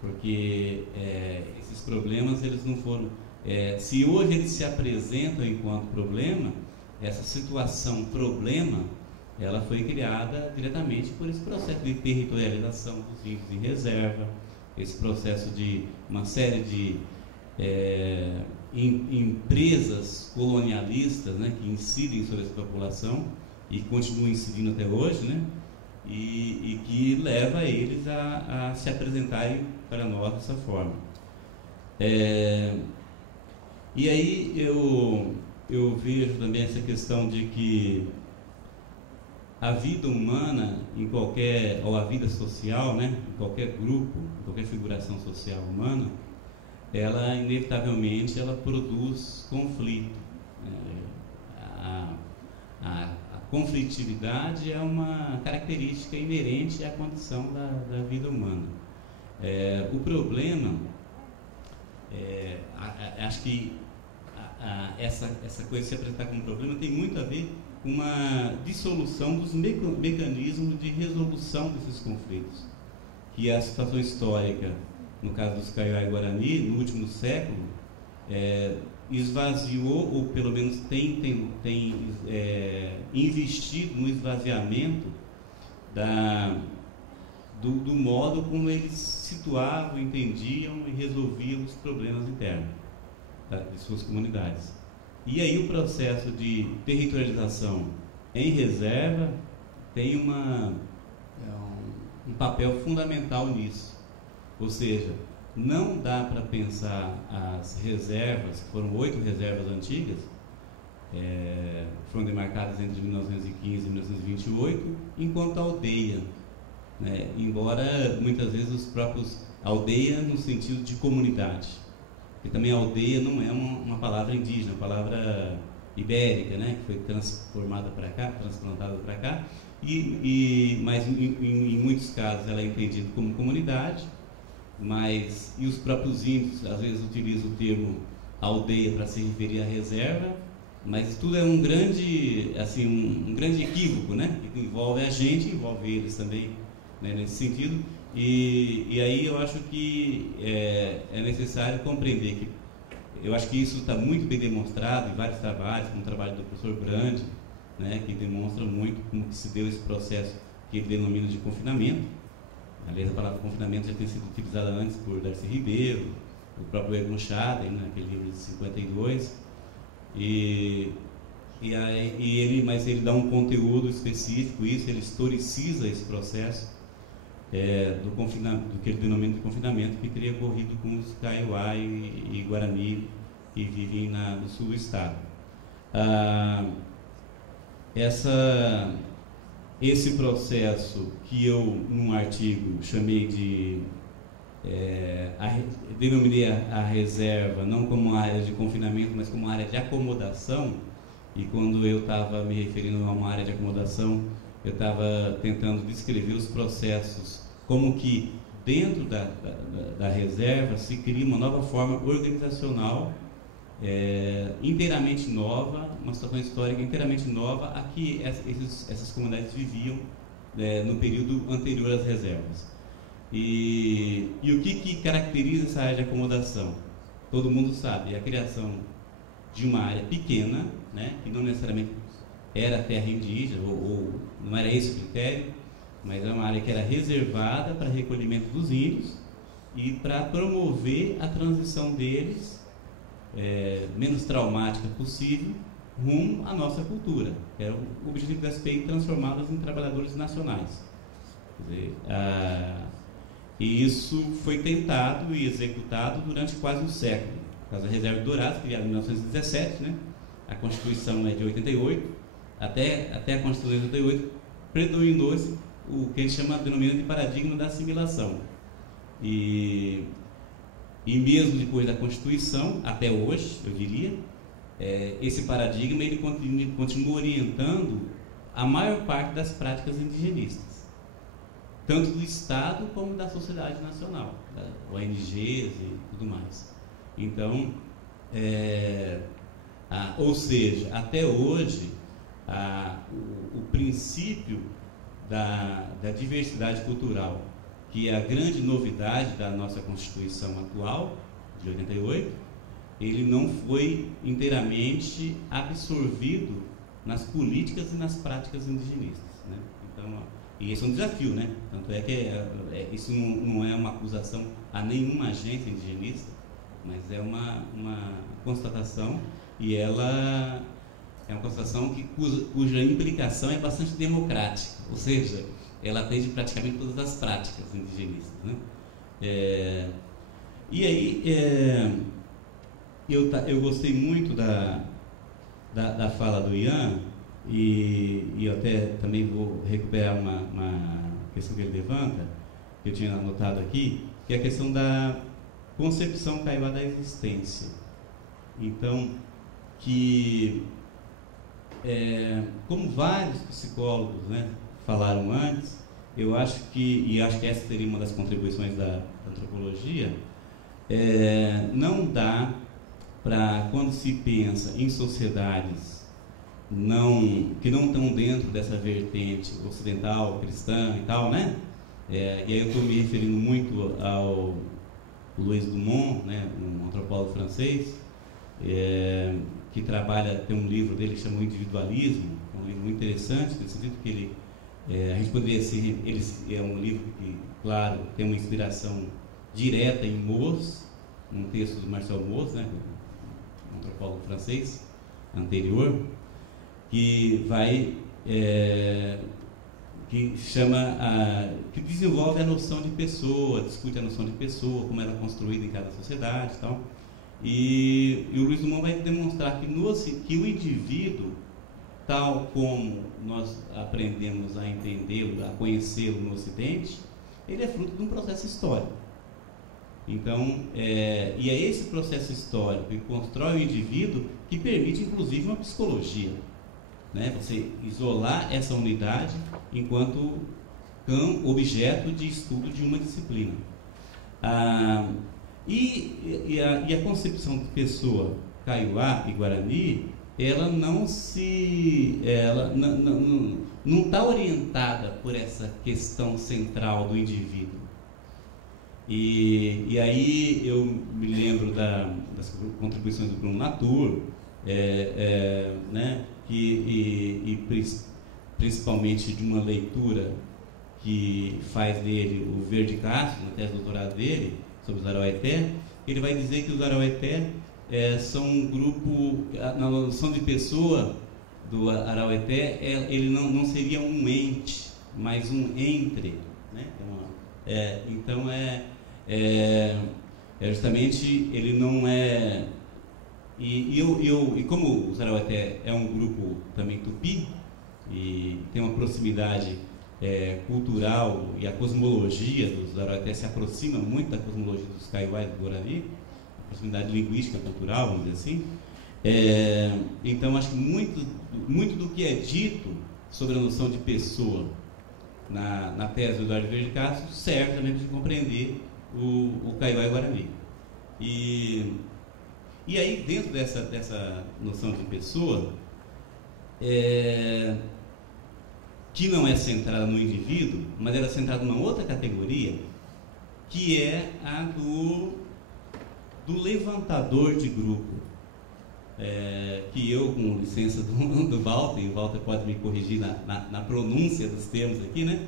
porque esses problemas eles não foram, se hoje eles se apresentam enquanto problema, essa situação problema, ela foi criada diretamente por esse processo de territorialização dos índios em reserva, esse processo de uma série de empresas colonialistas, né, que incidem sobre essa população e continuam incidindo até hoje, né, e que leva eles a se apresentarem para nós dessa forma. E aí eu vejo também essa questão de que a vida humana ou a vida social, né, em qualquer grupo, em qualquer figuração social humana, ela inevitavelmente ela produz conflito. A conflitividade é uma característica inerente à condição da vida humana. O problema, acho que essa coisa de se apresentar como problema tem muito a ver com uma dissolução dos mecanismos de resolução desses conflitos, que a situação histórica, no caso dos Kaiowá e Guarani, no último século, esvaziou, ou pelo menos tem investido no esvaziamento do modo como eles situavam, entendiam e resolviam os problemas internos de suas comunidades. E aí o processo de territorialização em reserva tem um papel fundamental nisso. Ou seja, não dá para pensar as reservas, que foram 8 reservas antigas, foram demarcadas entre 1915 e 1928, enquanto aldeia, né? Embora muitas vezes os próprios aldeia no sentido de comunidade, porque também aldeia não é uma palavra indígena, é uma palavra ibérica, né? Que foi transformada para cá, transplantada para cá, mas em muitos casos ela é entendida como comunidade. E os próprios índios às vezes utilizam o termo aldeia para se referir à reserva, mas tudo é um grande equívoco, né? Que envolve a gente, envolve eles também, né? Nesse sentido. E aí eu acho que é necessário compreender que eu acho que isso está muito bem demonstrado em vários trabalhos, como o trabalho do professor Brandi, né? Que demonstra muito como que se deu esse processo que ele denomina de confinamento. Aliás, a palavra confinamento já tem sido utilizada antes por Darcy Ribeiro, o próprio Egon Schaden, naquele livro de 52, mas ele dá um conteúdo específico, ele historiciza esse processo do que ele denomina de confinamento, que teria ocorrido com os Kaiowá e Guarani que vivem no sul do estado. Esse processo que eu, num artigo, chamei denominei a reserva não como uma área de confinamento, mas como uma área de acomodação, e quando eu estava me referindo a uma área de acomodação, eu estava tentando descrever os processos, como que dentro da reserva se cria uma nova forma organizacional, inteiramente nova, uma situação histórica inteiramente nova a que essas comunidades viviam no período anterior às reservas. E o que caracteriza essa área de acomodação? Todo mundo sabe, é a criação de uma área pequena, né, que não necessariamente era terra indígena, ou não era esse o critério, mas era uma área que era reservada para recolhimento dos índios e para promover a transição deles menos traumática possível rumo à nossa cultura, que era o objetivo da SPI, transformá-los em trabalhadores nacionais. Quer dizer, e isso foi tentado e executado durante quase um século. Por causa da Reserva de Dourados, criada em 1917, né? A Constituição é de 88, até a Constituição de 88 predominou-se o que a gente denomina de paradigma da assimilação. E mesmo depois da Constituição, até hoje, eu diria, esse paradigma ele continua orientando a maior parte das práticas indigenistas, tanto do Estado como da sociedade nacional, da ONGs e tudo mais. Então, ou seja, até hoje, o princípio da diversidade cultural, que é a grande novidade da nossa Constituição atual, de 88, ele não foi inteiramente absorvido nas políticas e nas práticas indigenistas, né? Então, e esse é um desafio, né? Tanto é que isso não é uma acusação a nenhuma agência indigenista, mas é uma constatação, e ela é uma constatação cuja implicação é bastante democrática, ou seja, ela atende praticamente todas as práticas indigenistas, né? E aí, eu gostei muito da fala do Ian, e eu até também vou recuperar uma questão que ele levanta, que eu tinha anotado aqui, que é a questão concepção Kaiowá da existência. Então, que como vários psicólogos, né, falaram antes, eu acho que essa seria uma das contribuições da antropologia, não dá para, quando se pensa em sociedades que não estão dentro dessa vertente ocidental, cristã e tal, né? E aí eu estou me referindo muito ao Louis Dumont, né, um antropólogo francês, que tem um livro dele que chama O Individualismo, um livro muito interessante, nesse sentido que ele, a gente poderia ser, é um livro que, claro, tem uma inspiração direta em Mauss, num texto do Marcel Mauss, né, um antropólogo francês anterior, que vai que desenvolve a noção de pessoa, discute a noção de pessoa, como ela é construída em cada sociedade e tal. E o Luiz Dumont vai demonstrar que o indivíduo, tal como nós aprendemos a entendê-lo, a conhecê-lo no Ocidente, ele é fruto de um processo histórico. Então, e é esse processo histórico que constrói o indivíduo que permite, inclusive, uma psicologia, né? Você isolar essa unidade enquanto objeto de estudo de uma disciplina. E a concepção de pessoa Kaiowá e Guarani, ela não está orientada por essa questão central do indivíduo. E aí eu me lembro das contribuições do Bruno Latour, né, principalmente de uma leitura que faz dele o Verde Castro, na tese de doutorado dele, sobre os Araueté. Ele vai dizer que os Araueté são um grupo, na noção de pessoa do Araueté, ele não seria um ente, mas um entre, né? Então justamente ele não é. E como os Araueté é um grupo também tupi e tem uma proximidade cultural, e a cosmologia dos Araueté se aproxima muito da cosmologia dos Kaiowá e do Guarani, a proximidade linguística, cultural, vamos dizer assim. Então acho que muito do que é dito sobre a noção de pessoa na tese do Eduardo Verde Castro serve também para compreender o Kaiowá e o Guarani. E aí, dentro dessa noção de pessoa, que não é centrada no indivíduo, mas ela é centrada numa outra categoria, que é a do levantador de grupo, que eu, com licença do Walter, e o Walter pode me corrigir na pronúncia dos termos aqui, né?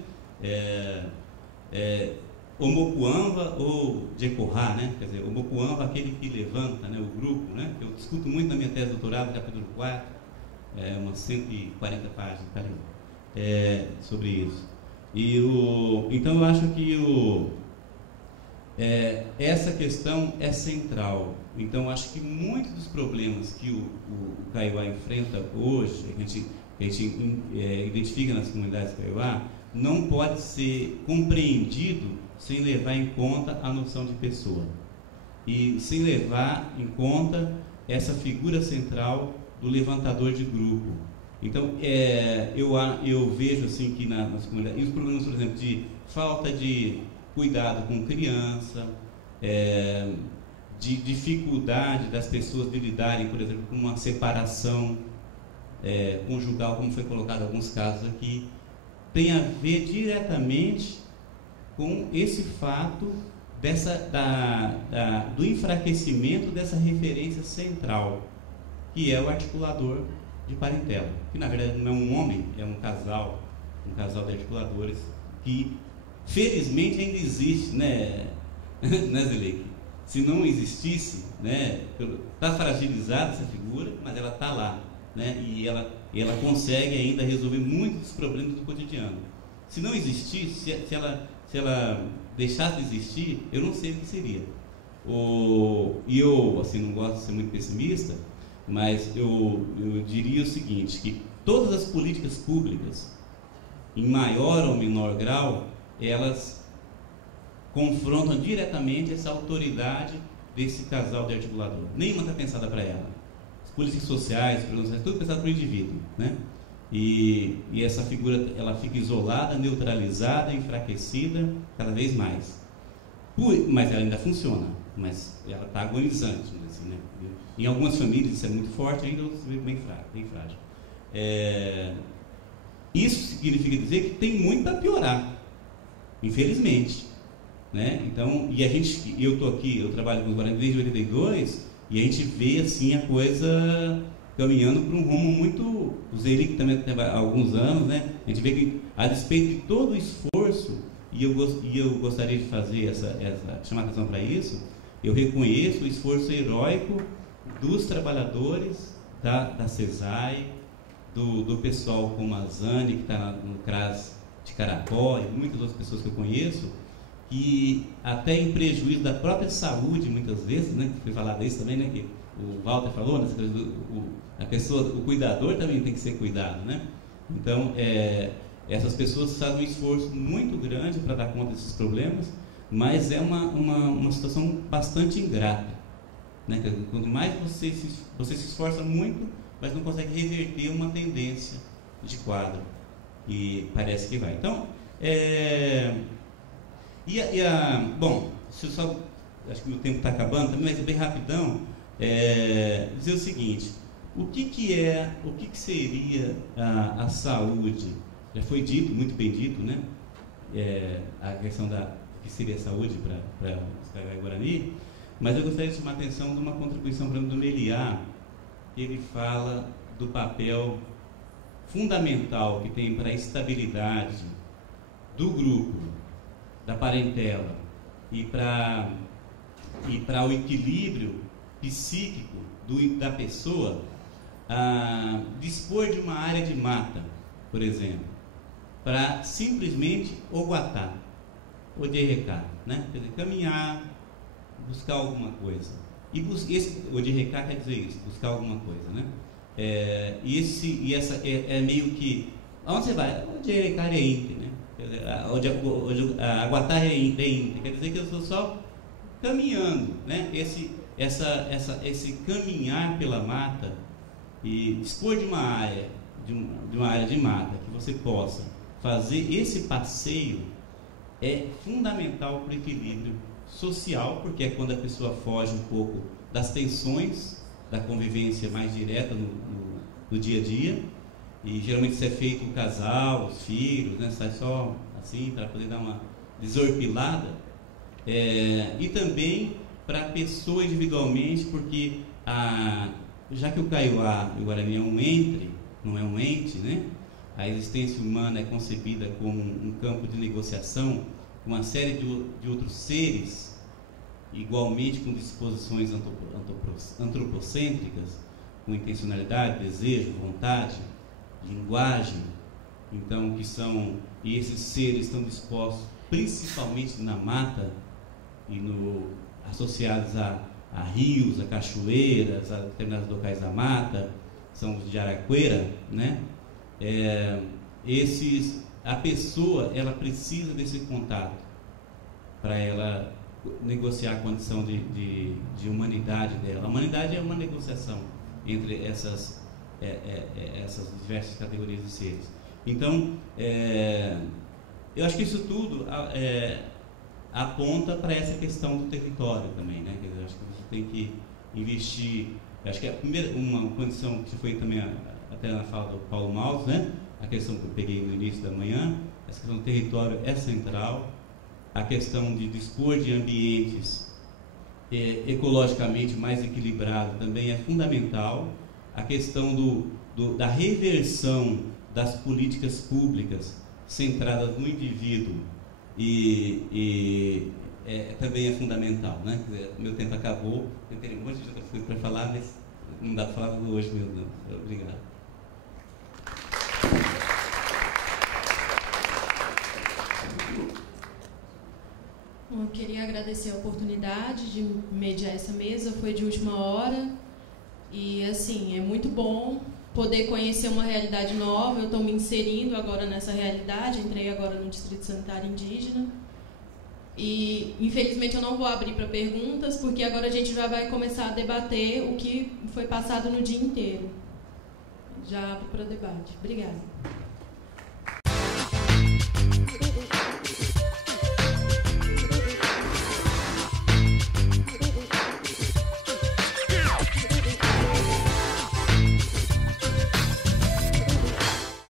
Homopuamba ou Jecorrá, né? Quer dizer, Homopuamba, aquele que levanta, né, o grupo, né? Eu discuto muito na minha tese de doutorado, capítulo 4, umas 140 páginas, tá ali, sobre isso. Então eu acho que essa questão é central. Então eu acho que muitos dos problemas que o Kaiowá enfrenta hoje, que a gente identifica nas comunidades Kaiowá, não pode ser compreendido sem levar em conta a noção de pessoa e sem levar em conta essa figura central do levantador de grupo. Então, eu vejo assim que nas comunidades, e os problemas, por exemplo, de falta de cuidado com criança, de dificuldade das pessoas de lidarem, por exemplo, com uma separação conjugal, como foi colocado em alguns casos aqui, tem a ver diretamente com esse fato do enfraquecimento dessa referência central, que é o articulador de parentela, que na verdade não é um homem, é um casal de articuladores, que felizmente ainda existe, né, Zeleik? Se não existisse, né, está fragilizada essa figura, mas ela está lá, né, e ela consegue ainda resolver muitos dos problemas do cotidiano. Se não existisse, se ela deixasse de existir, eu não sei o que seria. E eu, assim, não gosto de ser muito pessimista, mas eu diria o seguinte, que todas as políticas públicas, em maior ou menor grau, elas confrontam diretamente essa autoridade desse casal de articulador. Nenhuma está pensada para ela. As políticas sociais, tudo pensado para o indivíduo, né? E essa figura, ela fica isolada, neutralizada, enfraquecida cada vez mais. Mas ela ainda funciona, mas ela está agonizante, assim, né? Em algumas famílias isso é muito forte, ainda outras bem frágil. Isso significa dizer que tem muito para piorar, infelizmente, né? Então, eu estou aqui, eu trabalho com os guaranis desde 82, e a gente vê assim a coisa caminhando para um rumo muito. Usei ele também há alguns anos, né? A gente vê que, a despeito de todo o esforço, e eu gostaria de fazer chamar a atenção para isso, eu reconheço o esforço heróico dos trabalhadores da CESAI, do pessoal como a Zane, que está no CRAS de Caracó, e muitas outras pessoas que eu conheço, que até em prejuízo da própria saúde, muitas vezes, né? Foi falado isso também, né? Que o Walter falou, né? O cuidador também tem que ser cuidado, né? Então, essas pessoas fazem um esforço muito grande para dar conta desses problemas, mas é uma situação bastante ingrata, né? Quanto mais você se esforça muito, mas não consegue reverter uma tendência de quadro, e parece que vai. Então, bom, acho que o meu tempo está acabando também, mas bem rapidão, dizer o seguinte: o que seria a saúde? Já foi dito, muito bem dito, né? A questão que seria a saúde para os Kaiowá-Guarani, mas eu gostaria de chamar a atenção de uma contribuição, por exemplo, do Meliá. Ele fala do papel fundamental que tem para a estabilidade do grupo, da parentela, e para o equilíbrio psíquico da pessoa, dispor de uma área de mata, por exemplo, para simplesmente oguatar, ou derrecar, né? Quer dizer, caminhar, buscar alguma coisa. O derrecar quer dizer isso, buscar alguma coisa, né? Essa é meio que. Aonde você vai? O derrecar é inte, né? Aguatar é inte, quer dizer que eu estou só caminhando, né? Esse caminhar pela mata e dispor de uma área de mata que você possa fazer esse passeio é fundamental para o equilíbrio social, porque é quando a pessoa foge um pouco das tensões da convivência mais direta no dia a dia, e geralmente isso é feito o casal, os filhos, né? Sai só assim para poder dar uma desorpilada, e também para a pessoa individualmente, porque já que o Kaiowá e o Guarani é um entre, não é um ente, né? A existência humana é concebida como um campo de negociação com uma série de outros seres, igualmente com disposições antropocêntricas, com intencionalidade, desejo, vontade, linguagem. Então, e esses seres estão dispostos principalmente na mata e associados a rios, a cachoeiras, a determinados locais da mata, são os de Araqueira, né? A pessoa, ela precisa desse contato para ela negociar a condição de humanidade dela. A humanidade é uma negociação entre essas diversas categorias de seres. Então, eu acho que isso tudo aponta para essa questão do território também, né? Quer dizer, eu acho que você tem que investir. Eu acho que uma condição que foi também até na fala do Paulo Maus, né? A questão que eu peguei no início da manhã, essa questão do território é central. A questão de dispor de ambientes ecologicamente mais equilibrados também é fundamental. A questão da reversão das políticas públicas centradas no indivíduo também é fundamental, né? Quer dizer, meu tempo acabou, eu teria um monte de outras coisas para falar, mas não dá para falar hoje mesmo, não. Obrigado. Bom, eu queria agradecer a oportunidade de mediar essa mesa, foi de última hora e, assim, é muito bom poder conhecer uma realidade nova. Eu estou me inserindo agora nessa realidade, entrei agora no Distrito Sanitário Indígena E, infelizmente, eu não vou abrir para perguntas, porque agora a gente já vai começar a debater o que foi passado no dia inteiro. Já abro para debate. Obrigada.